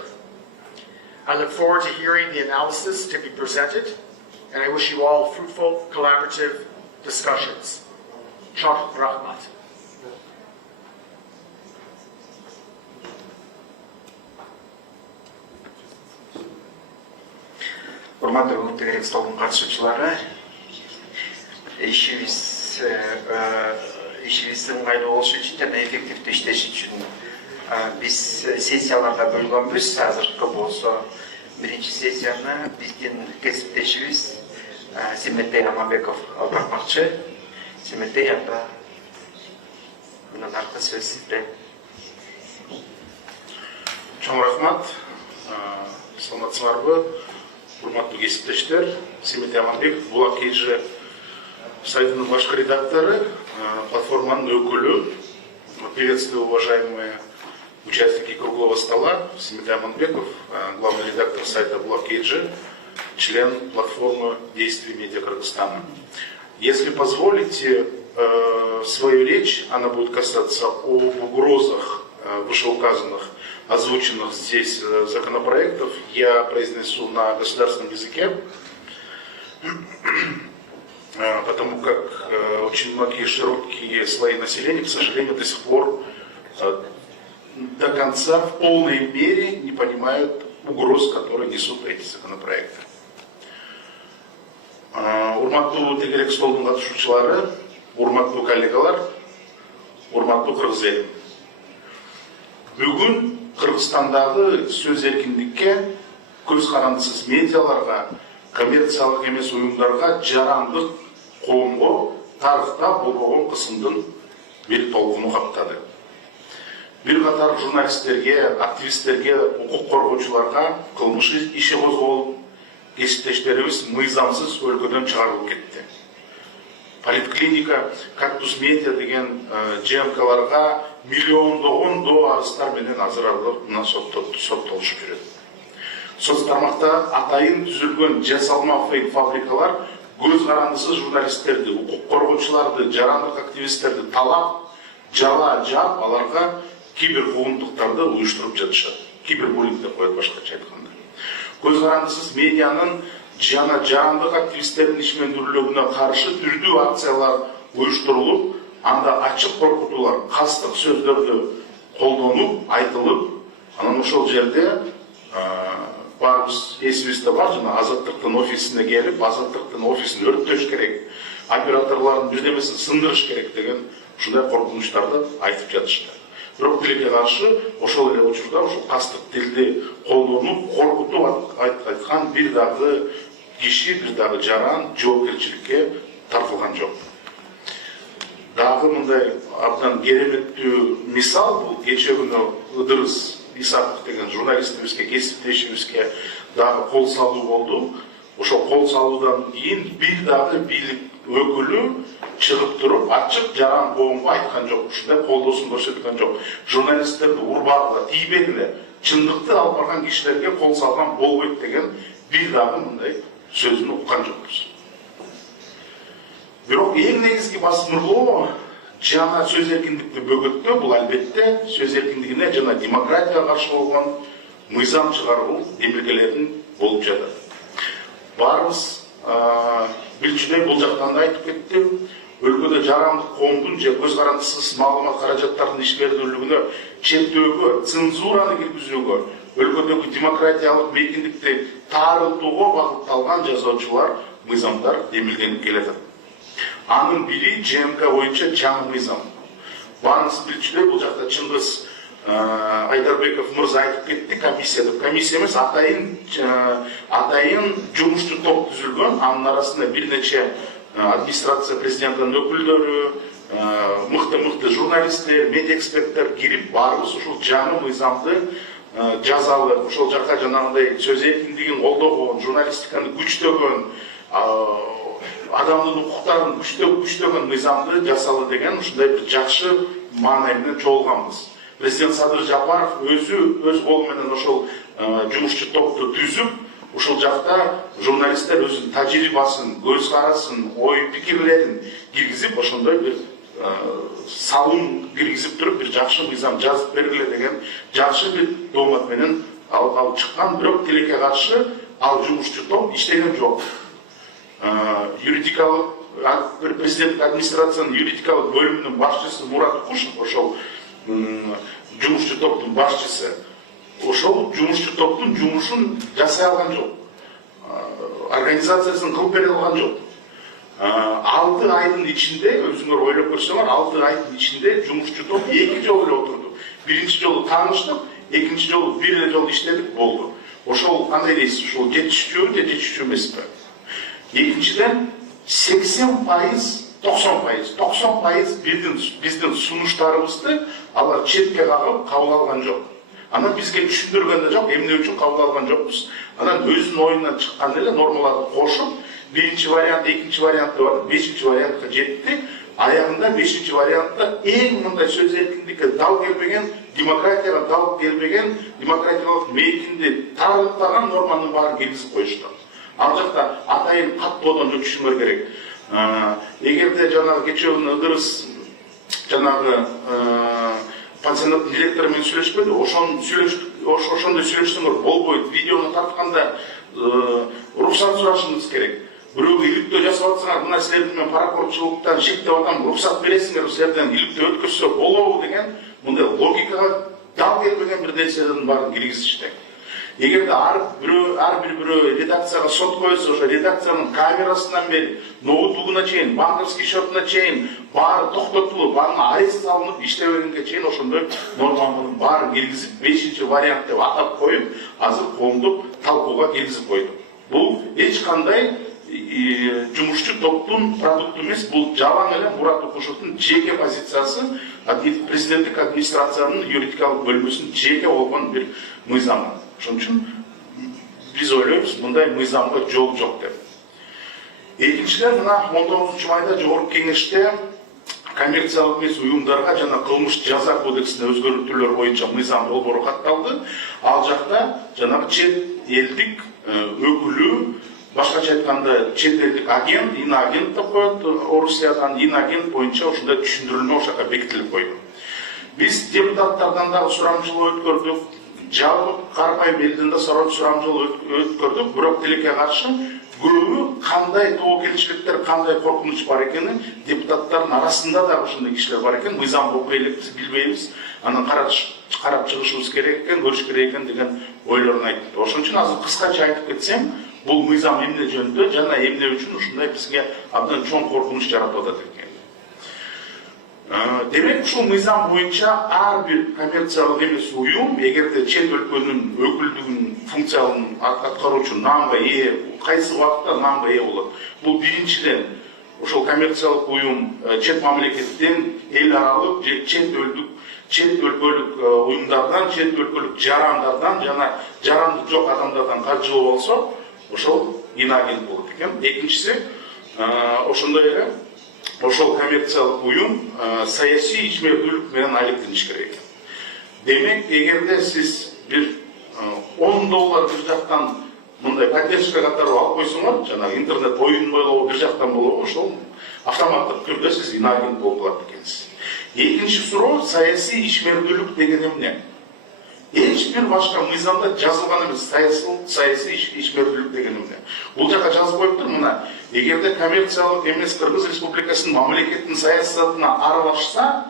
I look forward to hearing the analysis to be presented, and I wish you all fruitful, collaborative discussions. Çok rahmat. Урматтуу укуктар столдун катышуучулары, ишибиздин ыңгайлуу болушу үчүн жана эффективдүү иштеш үчүн биз сессияларга бөлгөнбүз. Азыркы болсо биринчи сессияны биздин кесиптешибиз Семетей Аманбеков албакмакчы. Семетей ата мындан аркы сөз сизде. Чоң рахмат. Саламатсыңарбы? Урматтуу кесиптештер, Семетей Аманбеков, Булак KG сайтынын башкы редактору, платформанын өкүлү. Приветствую, уважаемые участники круглого стола. Семетей Аманбеков, главный редактор сайта Булак KG, член платформы действий медиа Кыргызстана. Если позволите, свою речь, она будет касаться об угрозах вышеуказанных, озвученных здесь законопроектов, я произнесу на государственном языке, потому как очень многие широкие слои населения, к сожалению, до сих пор до конца в полной мере не понимают угроз, которые несут эти законопроекты. Урматтуу тегерек столдун катышуучулары, урматтуу коллегалар, урматтуу кыргыз элим. Бүгүн Кыргызстандагы сөз эркиндикке, көз карандысыз медиаларга, коммерциялык эмес уюмдарга, жарандык коомго тарыхта болбогон кысымдын бир толкуну каптады. Бир катар журналисттерге, активисттерге, укук коргоочуларга кылмыш иши козголуп, кесиптештерибиз мыйзамсыз өлкөдөн чыгарылып кетти. Политклиника, кактус медиа деген ЖМКларга миллиондогон арыздар менен азыр мына соттолушуп жүрөт. Соц тармакта атайын түзүлгөн жасалма фейк фабрикалар көз карандысыз журналисттерди, укук коргоочуларды, жарандык активисттерди талап, жала жаап, аларга кибер куугунтуктарды уюштуруп жатышат. Кибербуллинг деп коет башкача айтканда. Көз карандысыз медианын жана жарандык активисттердин ишмендүүлүгүнө каршы түрдүү акциялар уюштурулуп, анда ачык коркутуулар, кастык сөздөрдү колдонуп, айтылып, анан ошол жерде барыбыз эсибизде бар, жана Азаттыктын офисине келип, Азаттыктын офисин өрттөш керек, операторлордун бирдемесин сындырыш керек деген ушундай коркунучтарды айтып жатышты. Бирок тилекке каршы ошол эле учурда ошол кастык тилди колдонуп, коркутуп айткан бир дагы киши, бир дагы жаран жоопкерчиликке тартылган жок. Дагы мындай абдан кереметтүү мисал бул кече күнү Ыдырыс Исаков деген журналистибизге, кесиптешибизге дагы кол салуу болду. Ошол кол салуудан кийин бир дагы бийлик өкүлү чыгып туруп, ачык жаран коомго айткан жок, ушундай колдоосун көрсөткөн жок. Журналисттерди урбагыла, тийбегиле, чындыкты алып барган кишилерге кол салган болбойт деген бир дагы мындай сөзүн уккан жокпуз. Бирок эң негизги басымдылоо жана сөз эркиндикти бөгөттөө, бул албетте сөз эркиндигине жана демократияга каршы болгон мыйзам чыгаруу демилгелеринин болуп жатат. Барыбыз билчүдөй бул жактан да айтып кетти. Өлкөдө жарандык коомдун же көз карандысыз маалымат каражаттарынын ишмердүүлүгүнө чектөөгө, цензураны киргизүүгө, өлкөдөгү демократиялык эркиндикти таарылтууга багытталган жазуучулар, мыйзамдар демилгенип келет. Анын бири ЖМК боюнча жаңы мыйзам. Баарыңыз билчүдөй бул жакта Чыңгыз Айдарбеков мырза айтып кетти, комиссия деп. Комиссия эмес, атайын жумушчу топ түзүлгөн, анын арасында бир нече администрация президенттин өкүлдөрү, мыкты журналисттер, медиа эксперттер кирип баарыбыз ушул жаңы мыйзамды жазалы, ошол жака жанагындай сөз эркиндигин колдогон, журналистиканы күчтөгөн, адамдын укуктарын күчтөгөн мыйзамды жасалы деген ушундай бир жакшы маанай менен чогулганбыз. Президент Садыр Жапаров өзү өз колу менен ошол жумушчу топту түзүп, ушул жакта журналисттер өзүнүн тажрыйбасын, көз карасын, ой пикирлерин киргизип, ошондой бир салым киргизип туруп, бир жакшы мыйзам жазып бергиле деген жакшы бир доомат менен алып чыккан. Бирок тилекке каршы ал жумушчу топ иштеген жок. Юридикалык президенттик администрациянын юридикалык бөлүмүнүн башчысы Мурат Укушев, ошол жумушчу топтун башчысы, ошол жумушчу топтун жумушун жасай алган жок. Организациясын кылып бере алган жок. 6 айдын ичинде, өзүңөр ойлоп көрсөңөр, 6 айдын ичинде жумушчу топ 2 жолу эле отурду. Биринчи жолу тааныштык, экинчи жолу бир эле жолу иштедик, болду. Ошол кандай дейсиз, ушул жетишчүү же жетишчүү эмеспи? Экинчиден 80%, 90% биздин сунуштарыбызды алар четке кагып кабыл алган жок. Анан бизге түшүндүргөн да жок, эмне үчүн кабыл алган жокпуз. Анан өзүнүн оюнан чыккан эле нормаларды кошуп, биринчи вариант, экинчи вариантты бар, бешинчи вариантка жетти. Аягында бешинчи вариантта эң мындай сөз эркиндикке дал келбеген, демократияга дал келбеген, демократиялык мейкинди тарыктаган норманын баарын киргизип коюшту. Ал жакта атайын каттуу одон өтүшүңөр керек. Эгерде жанагы кечээ ыдырыс жанагы пансионаттын директору менен сүйлөшпөдү, ошондой сүйлөшсөңөр болбойт. Видеону тартканда уруксат сурашыңыз керек. Бирөөгө иликтөө жасап атсаңар, мына силердин мен паракорчулуктан шектеп атам, уруксат бересиңер, силерден иликтөө өткөрсө болобу деген мындай логикага дал келбеген бир нерселердин баарын киргизишти. Эгерде ар бир редакцияга сот койсо, ошо редакциянын камерасынан бери, ноутбугуна чейин, банковский счетуна чейин баары токтотулуп, аны арест алынып иштебегенге чейин ошондой норманын баарын киргизип, 5-чи вариант деп атап коюп, азыр коомдук талкууга киргизип койдук. Бул эч кандай жумушчу топтун продукту эмес, бул жалаң эле Мурат Укушевдун жеке позициясы, президенттик администрациянын юридикалык бөлмөсүнүн жеке болгон бир мыйзамы. Ошон үчүн биз ойлойбуз, мындай мыйзамга жол жок деп. Экинчиден, мына 19 майда Жогорку Кеңеште коммерциялык эмес уюмдарга жана кылмыш жаза кодексине өзгөртүүлөр боюнча мыйзам долбоору катталды. Ал жакта жанагы чет элдик өкүлү, башкача айтканда чет элдик агент, иноагент деп коет, Орусиядан иноагент боюнча ушундай түшүндүрүлмө ошака бекитилип койду. Биз депутаттардан дагы сурамжылоо өткөрдүк, жалпы карапайым элден да сурамжылоо өткөрдүк, бирок тилекке каршы көбү кандай тобокелчиликтер, кандай коркунуч бар экенин депутаттардын арасында да ушундай кишилер бар экен, мыйзам окуй элекпиз, билбейбиз, анан карап чыгышыбыз керек экен, көрүш керек экен деген ойлорун айтты. Ошон үчүн азыр кыскача айтып кетсем, бул мыйзам эмне жөнүндө жана эмне үчүн ушундай бизге абдан чоң коркунуч жаратып атат экен. Демек, ушул мыйзам боюнча ар бир коммерциялык эмес уюм, эгерде чет өлкөнүн өкүлдүгүн функцияларын аткаруучу намга ээ, кайсы убакытта намга ээ болот. Бул биринчиден, ошол коммерциялык уюм чет мамлекеттен, эл аралык же чет өлкөлүк уюмдардан, чет өлкөлүк жарандардан жана жарандык жок адамдардан каржылоо болсо, ошол иноагент болот экен. Экинчиси, ошондой эле ошол коммерциялык уюм саясий ичмердүүлүк менен алектениш керек. Демек, эгерде сиз бир $10 бир жактан мындай поддержка катары алып койсоңор, жанагы интернет оюн болобу, бир жактан болобу, ошол автоматтык түрдө сиз иноагент болуп калат экенсиз. Экинчи суроо, саясий ичмердүүлүк деген эмне? Эч бир башка мыйзамда жазылган эмес, саясий ичмердүүлүк деген эмне? Бул жака жазып коюптур, мына, эгерде коммерциялык эмес Кыргыз Республикасынын мамлекеттин саясатына аралашса,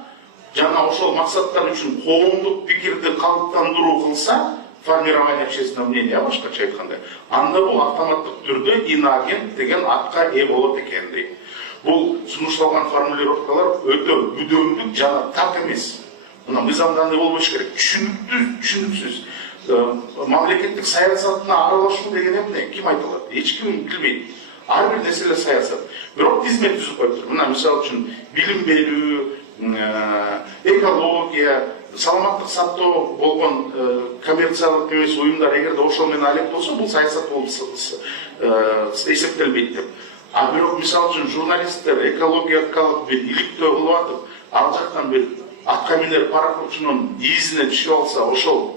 жана ошол максаттар үчүн коомдук пикирди калыптандыруу кылса, формирование общественного мнения, башкача айтканда, анда бул автоматтык түрдө иноагент деген атка ээ болот экен дейт. Бул сунушталган формулировкалар өтө бүдөмдүк жана так эмес. Мына мыйзамда андай болбош керек. Түшүнүксүз. Мамлекеттик саясатына аралашуу деген эмне? Ким айта алат? Эч ким билбейт. ар бир нерселер саясат. Бирок тизмет түзүп коюптур. Мына мисалы үчүн билим берүү, экология, саламаттык сактоо болгон коммерциялык эмес уюмдар эгерде ошол менен алек болсо, бул саясат болуп эсептелбейт деп. А бирок мисалы үчүн журналисттер экологиялык бир иликтөө кылып атып, ал жактан бир атка минер пароходчунун изине түшүп алса, ошол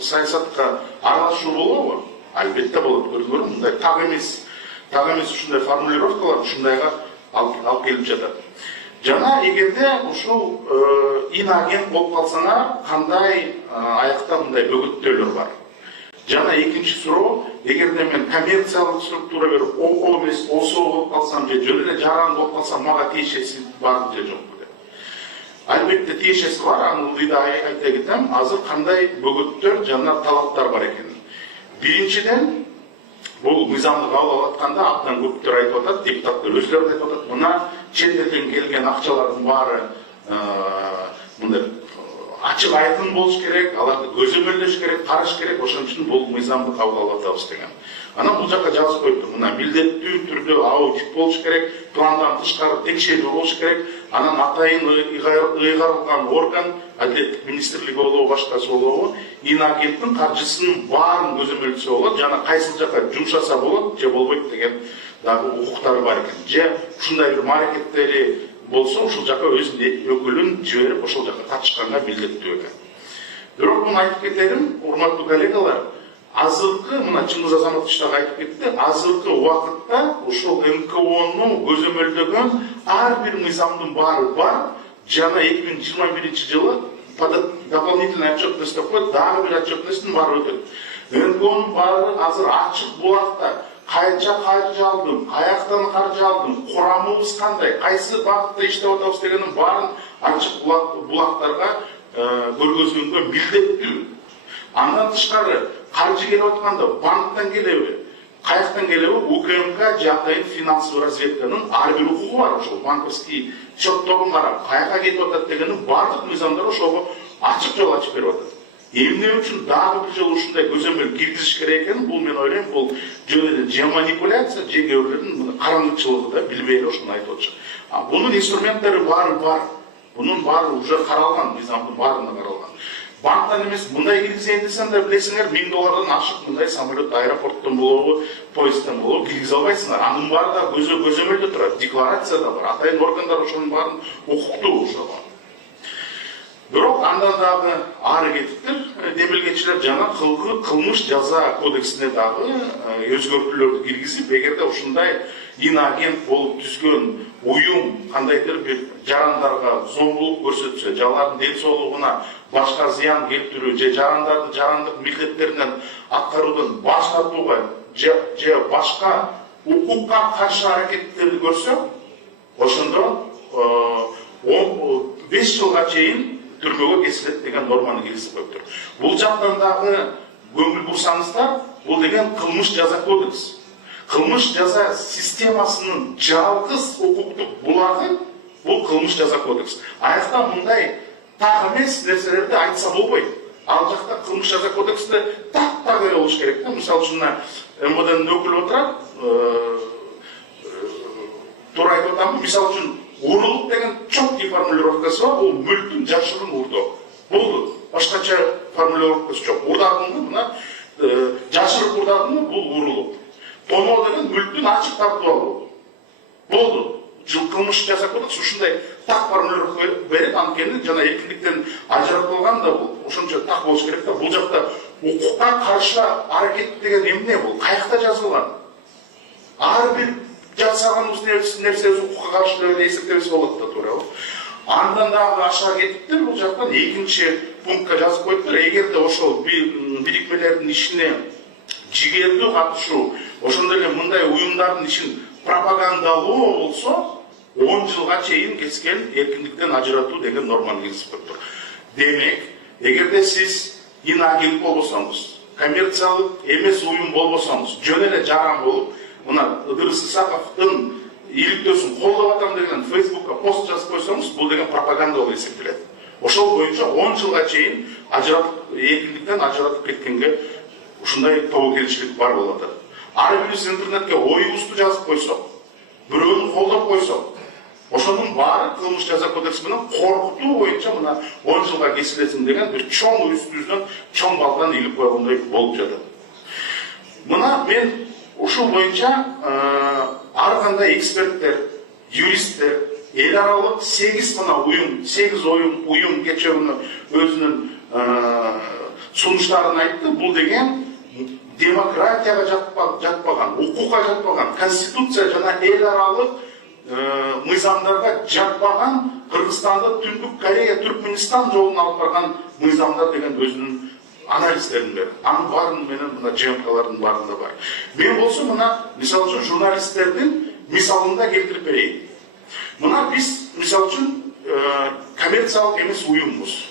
саясатка аралашуу болобу? Албетте болот. Көрдүңөрбү, мындай так эмес ушундай формулировкалар ушундайга алып келип жатат. Жана эгерде ушул инагент болуп калсаңар, кандай аякта мындай бөгөттөөлөр бар. Жана экинчи суроо, эгерде мен коммерциялык структура берип, ол эмес, осо болуп калсам же жөн эле жаран болуп калсам, мага тиешеси барбы же жокпу деп. Албетте тиешеси бар, аны ылдыйда айта кетем, азыр кандай бөгөттөр жана талаптар бар экенин. Биринчиден, бул мыйзамды кабыл алып атканда абдан көптөр айтып атат, депутаттар өзлөрү айтып атат, мына чет элден келген акчалардын баары мындай ачык айкын болуш керек, аларды көзөмөлдөш керек, караш керек, ошон үчүн бул мыйзамды кабыл алып атабыз деген. Анан бул жакка жазып коюптур, мына милдеттүү түрдө аудит болуш керек, пландан тышкары текшерүү болуш керек, анан атайын ыйгарылган орган, Адилеттик министрлиги болобу, башкасы болобу, инагенттин каржысынын баарын көзөмөлдөсө болот, жана кайсыл жака жумшаса болот, же болбойт деген дагы укуктары бар экен. Же ушундай бир аракеттери болсо, ушул жака өзүнүн өкүлүн жиберип, ошол жака катышканга милдеттүү экен. Бирок муну айтып кетерим, урматтуу коллегалар, азыркы, мына Чыңгыз Азаматович дагы айтып кетти, азыркы убакытта ушул МКОну көзөмөлдөгөн ар бир мыйзамдын баары бар, жана 2021 жылы дополнительный отчетность деп коет, дагы бир отчетностьтун баары өтөт. МКОнун баары азыр ачык булакта, кайча каржы алдым, каяктан каржы алдым, курамыбыз кандай, кайсы багытта иштеп атабыз дегенин баарын ачык булактарга көргөзгөнгө милдеттүү. Андан тышкары каржы келип атканда банктан келеби, каяктан келеби, УКМК же атайын финансовый разведканын ар бир укугу бар, ошол банковский счетторун карап, каяка кетип атат дегенин бардык мыйзамдар ошого ачык жол ачып берип атат. Эмне үчүн дагы бир жолу ушундай көзөмөл киргизиш керек экенин, бул мен ойлойм, бул жөн эле же манипуляция, же кээ бирлердин караңгычылыгы да билбей эле ошону айтып атышат. Бунун инструменттери баары бар. Бунун баары уже каралган, мыйзамдын баарында каралган. Банктан эмес, мындай киргизейин десең да билесиңер, $1000 ашык мындай самолет аэропорттон болобу, поездден болобу киргизе албайсыңар. Анын баары да көзөмөлдө турат, декларацияда бар. Атайын органдар ошонун баарын укуктуу ошого. Бирок андан дагы ары кетиптир, демилгечилер жана кылмыш жаза кодексине дагы өзгөртүүлөрдү киргизип, эгерде ушундай инагент болуп түзгөн уюм кандайдыр бир жарандарга зомбулук көрсөтсө, жалардын ден соолугуна башка зыян келтирүү же жарандарды жарандык милдеттеринен аткаруудан баш тартууга же башка укукка каршы аракеттерди көрсө, ошондо 5 жылга чейин түрмөгө кесилет деген норманы киргизип коюптур. Бул жактан дагы көңүл бурсаңыздар, бул деген кылмыш жаза кодекс. Кылмыш жаза системасынын жалгыз укуктук булагы бул кылмыш жаза кодекс. Аякта мындай так эмес нерселерди айтса болбойт. Ал жакта кылмыш жаза кодексте так эле болуш керек. Мисалы үчүн МВДнын өкүлү отурат, туура айтып атамбы, мисалы үчүн урулук деген четкий формулировкасы бар, бул мүлктүн жашырын урдоо. Болду. Башкача формулировкасы жок. Урдагыңбы, мына жашырып урдагыңбы, бул урулук. Тоноо деген мүлктүн ачык тартып алуу. Болду. Кылмыш жаза кодекс ушундай так формулировка берет, анткени жана эркиндиктен ажыратылган да бул. Ошончо так болуш керек да. Бул жакта укукка каршы аракет деген эмне бул? Каякта жазылган? Ар бир жасаганыбыз нерсебиз укукка каршы деп эсептебесе болот да, туурабы? Андан дагы ашыга кетиптир, бул жактан экинчи пунктка жазып коюптур. Эгерде ошол бирикмелердин ишине жигердүү катышуу, ошондой эле мындай уюмдардын ишин пропагандалоо болсо, 10 жылга чейин кескен эркиндиктен ажыратуу деген норманы киргизип коюптур. Демек, эгерде сиз инагент болбосоңуз, коммерциялык эмес уюм болбосоңуз, жөн эле жаран болуп, мына Ыдырыс Исаковдун иликтөөсүн колдоп атам деген Facebookка пост жазып койсоңуз, бул деген пропаганда болуп эсептелет. Ошол боюнча 10 жылга чейин эркиндиктен ажыратып кеткенге ушундай тобокелчилик бар болуп атат. ар бирибиз интернетке оюбузду жазып койсок, бирөөнү колдоп койсок, ошонун баары кылмыш жаза кодекси менен коркутуу боюнча мына 10 жылга кесилесиң деген бир чоң үстүбүздөн чоң балдан илип койгондой болуп жатат. Мына мен ушул боюнча ар кандай эксперттер, юристтер, эл аралык 8 уюм кечээ өзүнүн сунуштарын айтты. Бул деген демократияга жатпаган, укукка жатпаган, конституция жана эл аралык мыйзамдарга жатпаган, Кыргызстанды Түндүк Корея, Түркмөнстан жолун алып барган мыйзамдар деген өзүнүн анализдерин берди. Анын баарын менен мына ЖМКлардын баарында бар. Мен болсо мына мисалы үчүн журналисттердин мисалында келтирип берейин. Мына биз мисалы үчүн коммерциялык эмес уюмбуз.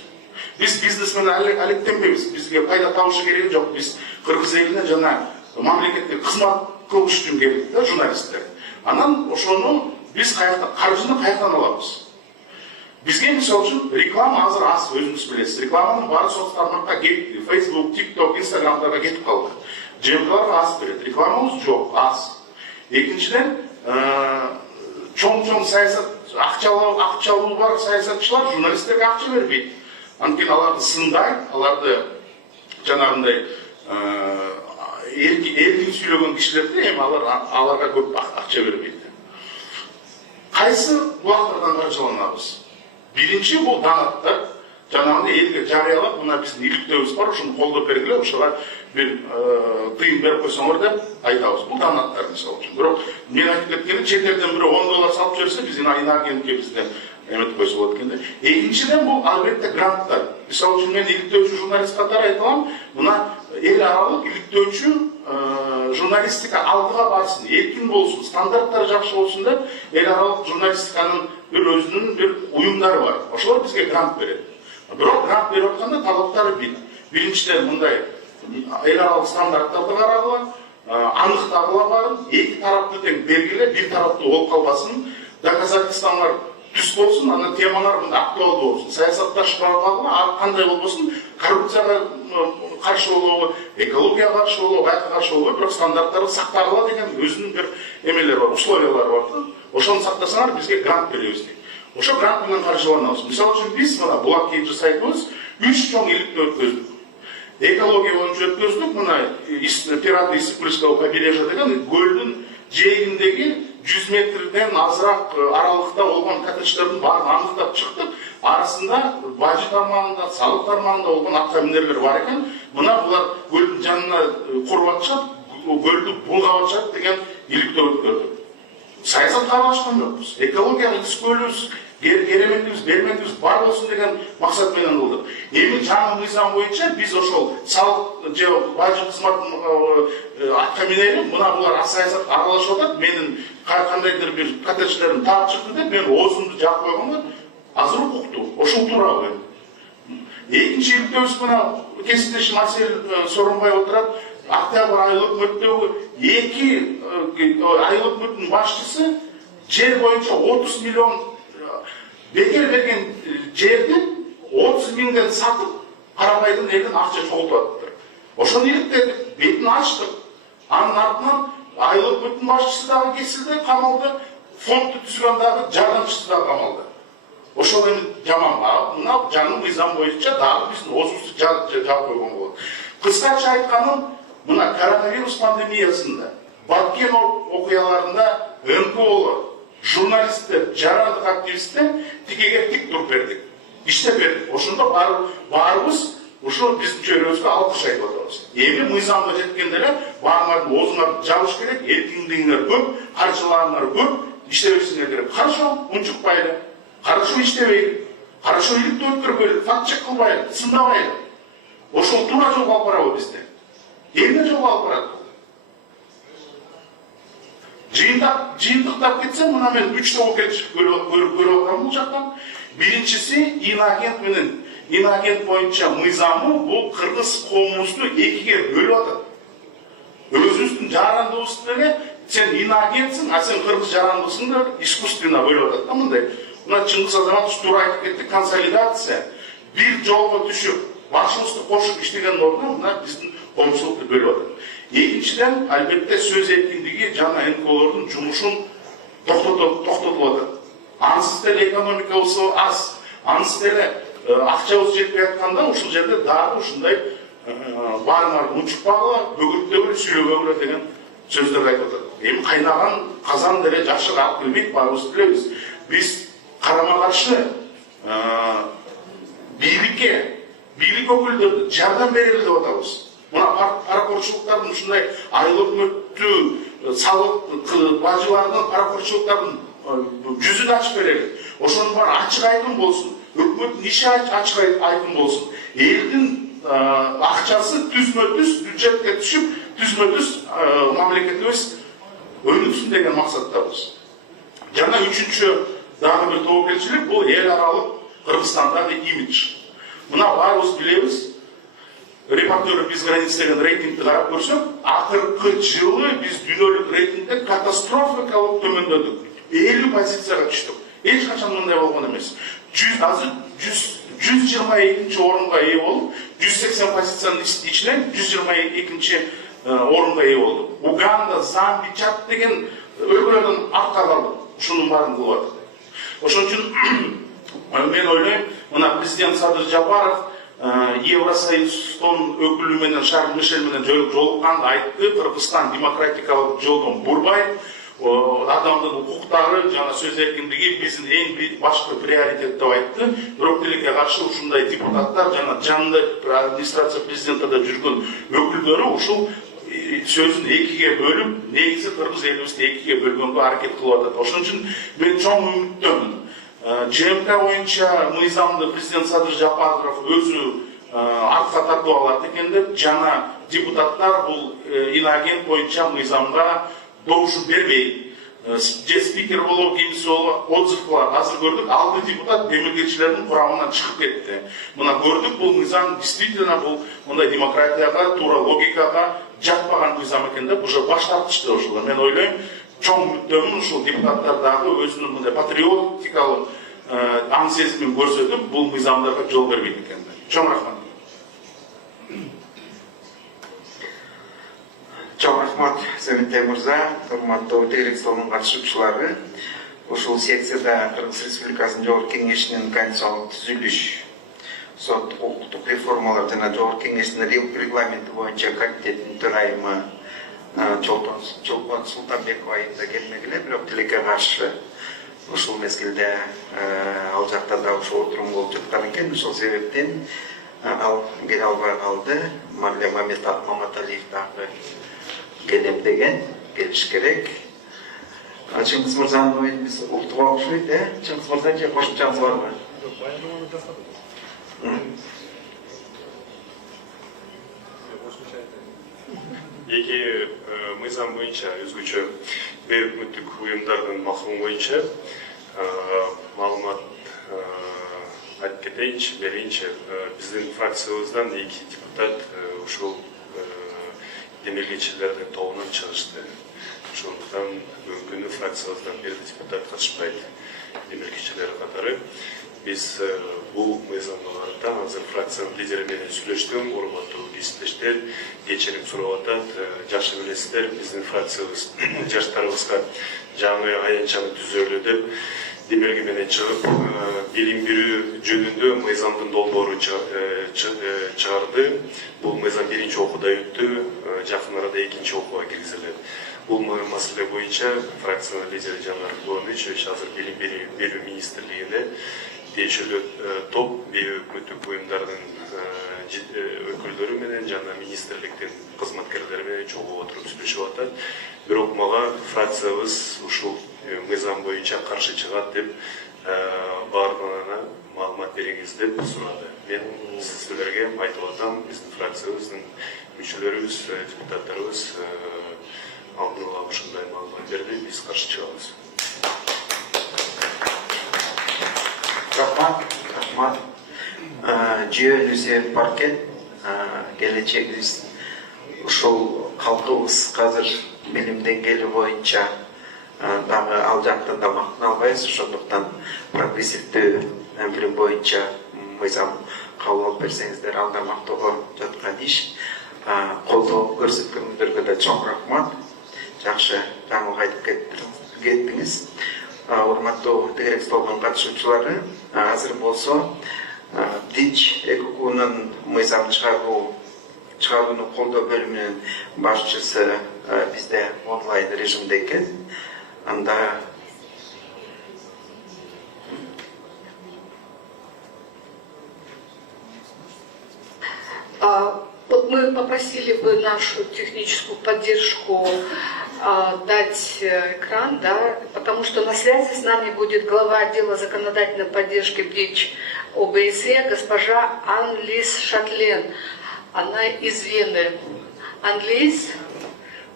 Биз бизнес менен алектенбейбиз. Бизге пайда табышы кереги жок. Биз кыргыз элине жана мамлекетке кызмат кылыш үчүн келдик да журналисттер. Анан ошону биз каржыны каяктан алабыз? Бизге мисалы үчүн реклама азыр аз, өзүңүз билесиз. Рекламанын баары соц тармакка кетти. Facebook, TikTok, Instagramдарга кетип калды. ЖМКлар аз берет. Рекламабыз жок, аз. Экинчиден, чоң саясат, акчалуу бар саясатчылар журналисттерге акча бербейт. Анткени аларды сындайт, аларды жанагындай эркин сүйлөгөн кишилерди эми аларга көп акча бербейт. Кайсы булактардан каржыланабыз? Биринчи бул данаттар, жанагындай элге жарыялап, мына биздин иликтөөбүз бар, ушуну колдоп бергиле, ошого бир тыйын берип койсоңор деп айтабыз. Бул данаттар мисалы үчүн. Бирок мен айтып кеткенде чет элден бирөө $10 салып жиберсе, биздин агентке бизде эметип койсо болот экенде. Экинчиден бул албетте гранттар. Мисалы үчүн мен иликтөөчү журналист катары айталам, мына эл аралык иликтөөчү журналистика алдыга барсын, эркин болсун, стандарттары жакшы болсун деп эл аралык журналистиканын бир өзүнүн бир уюмдары бар. Ошолор бизге грант берет. Бирок грант берип атканда талаптары биринчиден мындай эл аралык стандарттарды карагыла, аныктагыла барын, эки тарапты тең белгиле, бир тараптуу болуп калбасын, доказательстволор түз болсун, анан темалар актуалдуу болсун. Саясатташпагыла, кандай болбосун, коррупцияга каршы болобу, экологияга каршы болобу, байка каршы болобу, бирок стандарттары сакталгыла деген өзүнүн бир эмелери бар, условиялары бар. Ошону сактасаңар бизге грант беребиз дейт. Ошо грант менен каржыланабыз. Мисалы үчүн биз мына булак кейинчи сайтыбыз 3 чоң иликтөө өткөздүк. Экология боюнча өткөздүк, мына Пираты Сыпырского побережья деген көлдүн жээгиндеги 100 метрден азыраак аралыкта болгон катышкандын баарын аныктап чыктык. Арасында бажы тармагында, салык тармагында болгон автомобилдер бар экен. Мына булар көлдүн жанына куруп атышат, көлдү булгап атышат деген иликтөө өткөздүк. Саясатка аралашкан жокпуз. Экологияга күскөлүбүз, кереметибиз, берметибиз бар болсун деген максат менен кылдык. Эми жаңы мыйзам боюнча биз ошол салык же бажы кызматын атка минели, мына булар саясатка аралашып атат, менин кандайдыр бир катышкандарым таап чыкты деп мен оозумду жаап койгонго азыр укуктуу, ошол тууралуу. Экинчи иликтөөбүз мына кесиптешим Арсель Сооронбай отурат. Октябрь айлык мөттөгү 2 айлык мөттүн башчысы жер боюнча 30 миллион бекер берген жердин 30 миңден сатып, карабайдын элден акча чогултуп атыптыр. Ошону иликтедик, бетин ачтык. Анын артынан айлык мөттүн башчысы дагы кесилди, камалды, фондду түзгөн дагы жардамчысы дагы камалды. Ошол эми жаман, мына жаңы мыйзам боюнча дагы биздин оозубузду жаап койгон болот. Кыскача айтканым, мына коронавирус пандемиясында, баткен окуяларында НКОлор, журналисттер, жарандык активисттер тикеге тик туруп бердик. Иштеп бердик. Ошондо баарыбыз ушул биздин чөйрөбүзгө алкыш айтып атабыз. Эми мыйзамга жеткенде эле баарыңарды оозуңарды жабыш керек, эркиндигиңер көп, каржыларыңар көп, иштебесиңер керек. Хорошо, унчукпайлы. Хорошо иштебейли. Хорошо иликтөө өткөрбөйлү, факт-чек кылбайлы, сындабайлы. Ошол туура жолго алып барабы бизди? Эмне жолго алып барат? Жыйындыктап кетсем, мына мен 3 топ көрүп аткам бул жактан. Биринчиси инагент менен инагент боюнча мыйзамы бул кыргыз коомубузду экиге бөлүп атат. Өзүбүздүн жарандыбызды деле сен инагентсиң, а сен кыргыз жарандысың деп искусственно бөлүп атат да мындай. Мына Чыңгыз Азаматович туура айтып кетти, консолидация. Бир жолго түшүп, башыбызды кошуп иштеген ордуна мына биздин коомчулукты бөлүп атат. Экинчиден, албетте сөз эркиндиги жана НКОлордун жумушун токтотуп атат. Ансыз деле экономикабыз аз, ансыз деле акчабыз жетпей атканда ушул жерде дагы ушундай баарыңарды учукпагыла, бөгүртөгүлө, сүйлөгөгүлө деген сөздөрдү айтып атат. Эми кайнаган казан деле жакшы калып келбейт, баарыбыз билебиз. Биз карама каршы бийлик өкүлдөрү жардам берели деп атабыз. Мына паракорчулуктардын ушундай айыл өкмөттүү салык бажыларынын паракорчулуктардын жүзүн ачып берели. Ошонун баары ачык айкын болсун. Өкмөттүн иши ачык айкын болсун. Элдин акчасы түзмө-түз бюджетке түшүп, түзмө-түз мамлекетибиз өнүксүн деген максаттабыз. Жана үчүнчү дагы бир тобокелчилик бул эл аралык Кыргызстандагы имидж. Мына баарыбыз билебиз. Репортер без границ деген рейтингти карап көрсөк, акыркы жылы биз дүйнөлүк рейтингде катастрофикалык төмөндөдүк. 50 позицияга түштүк. Эч качан мындай болгон эмес. Азыр 122 орунга ээ болуп, 180 позициянын ичинен 122 орунга ээ болду. Уганда, Замби, Чад деген өлкөлөрдөн артка калды. Ушунун баарын кылып атат. Ошон үчүн мен ойлойм, мына президент Садыр Жапаров Евросоюздун өкүлү менен Шарль Мишель менен жолукканда айтты, Кыргызстан демократикалык жолдон бурбайт, адамдын укуктары жана сөз эркиндиги биздин эң башкы приоритет деп айтты. Бирок тилекке каршы ушундай депутаттар жана жанында администрация президенттерде жүргөн өкүлдөрү ушул сөзүн экиге бөлүп, негизи кыргыз элибизди экиге бөлгөнгө аракет кылып атат. Ошон үчүн мен чоң үмүттөмүн. ЖМК боюнча мыйзамды президент Садыр Жапаров өзү артка тартып алат экен деп, жана депутаттар бул инагент боюнча мыйзамга добуш бербей, же спикер болуп, кимиси болуп, отзыв кылат. Азыр көрдүк, алты депутат демилгелчилердин курамынан чыгып кетти. Мына көрдүк, бул мыйзам действительно бул мындай демократияга, туура логикага жатпаган мыйзам экен деп уже баш тартышты ошолор. Мен ойлойм, чоң үмүттөмүн ушул депутаттар дагы өзүнүн мындай патриотикалык аң сезимин көрсөтүп, бул мыйзамдарга жол бербейт экен. Чоң рахмат. Чоң рахмат, Сәметтей мырза, урматтуу тейлик столунун катышуучулары. Ушул секцияда Кыргыз Республикасынын Жогорку Кеңешинин конституциялык түзүлүш, сот, укуктук реформалар жана Жогорку Кеңештин регламенти боюнча комитеттин төрайымы Чолпон Султанбекова айында келмегиле, бирок тилекке каршы ушул мезгилде ал жакта да ушул отурум болуп жаткан экен. Ошол себептен ал келе албай калды. Марле Маматалиев дагы келем деген, келиш керек. Чыңгыз мырзанын оюн биз уктуп алышпайт, Чыңгыз мырза же кошумчаңыз барбы? Эки мыйзам боюнча өзгөчө өкмөттүк уюмдардын максымы боюнча маалымат айтып кетейинчи, берейинчи. Биздин фракциябыздан эки депутат ушул демилгечилердин тобунан чыгышты. Ошондуктан бүгүнкү фракциябыздан бир депутат катышпайт демилгечилер катары. Биз бул мыйзамдарды азыр фракциянын лидери менен сүйлөштүм. Урматтуу кесиптештер, кечирим сурап атат. Жакшы билесиздер, биздин фракциябыз жаштарыбызга жаңы аянтчаны түзөлү деп демилге менен чыгып, билим берүү жөнүндө мыйзамдын долбоорун чыгарды. Бул мыйзам биринчи окууда өттү, жакын арада экинчи окууга киргизилет. Бул маселе боюнча фракциянын лидери Жанар Гуамичевич азыр билим берүү министрлигинде тиешелүү топ өкмөттүк уюмдардын өкүлдөрү менен жана министрликтин кызматкерлери менен чогуу отуруп сүйлөшүп атат. Бирок мага фракциябыз ушул мыйзам боюнча каршы чыгат деп баардыгына маалымат бериңиз деп сурады. Мен сиздерге айтып атам, биздин фракциябыздын мүчөлөрүбүз, депутаттарыбыз алдын ала ушундай маалымат берди, биз каршы чыгабыз. Рахмат. Жүйөлүү бар экен. Келечегибиз ушул калкыбыз азыр билим деңгээли боюнча дагы ал жакта да мактана албайбыз. Ошондуктан прогрессивдүү билим боюнча мыйзам кабыл алып берсеңиздер, ал да мактоого жаткан иш. колдоо көрсөткөнүңөргө да чоң рахмат. Жакшы жаңылык айтып кеттиңиз. Урматтуу тегерек столдун катышуучулары, азыр болсо Дич укугунун мыйзам чыгарууну колдоо бөлүмүнүн башчысы бизде онлайн режимде экен. Анда вот мы попросили бы нашу техническую поддержку дать экран, да, потому что на связи с нами будет глава отдела законодательной поддержки БДИЧ ОБСЕ госпожа Анлис Шатлен. Она из Вены. Анлис,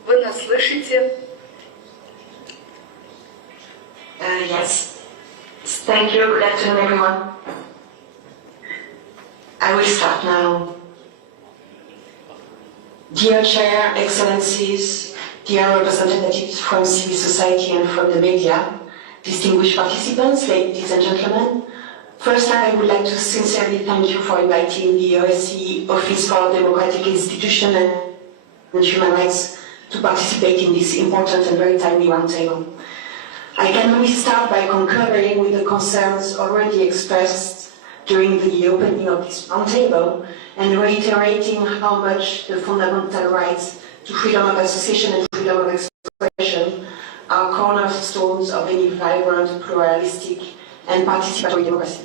вы нас слышите? Yes. Thank you. Good afternoon, everyone. I will start now. Dear Chair, Excellencies, dear representatives from civil society and from the media, distinguished participants, ladies and gentlemen, first I would like to sincerely thank you for inviting the OSCE Office for Democratic Institutions and Human Rights to participate in this important and very timely roundtable. I can only start by concurring with the concerns already expressed during the opening of this roundtable and reiterating how much the fundamental rights to freedom of association and freedom of expression are cornerstones of any vibrant, pluralistic and participatory democracy.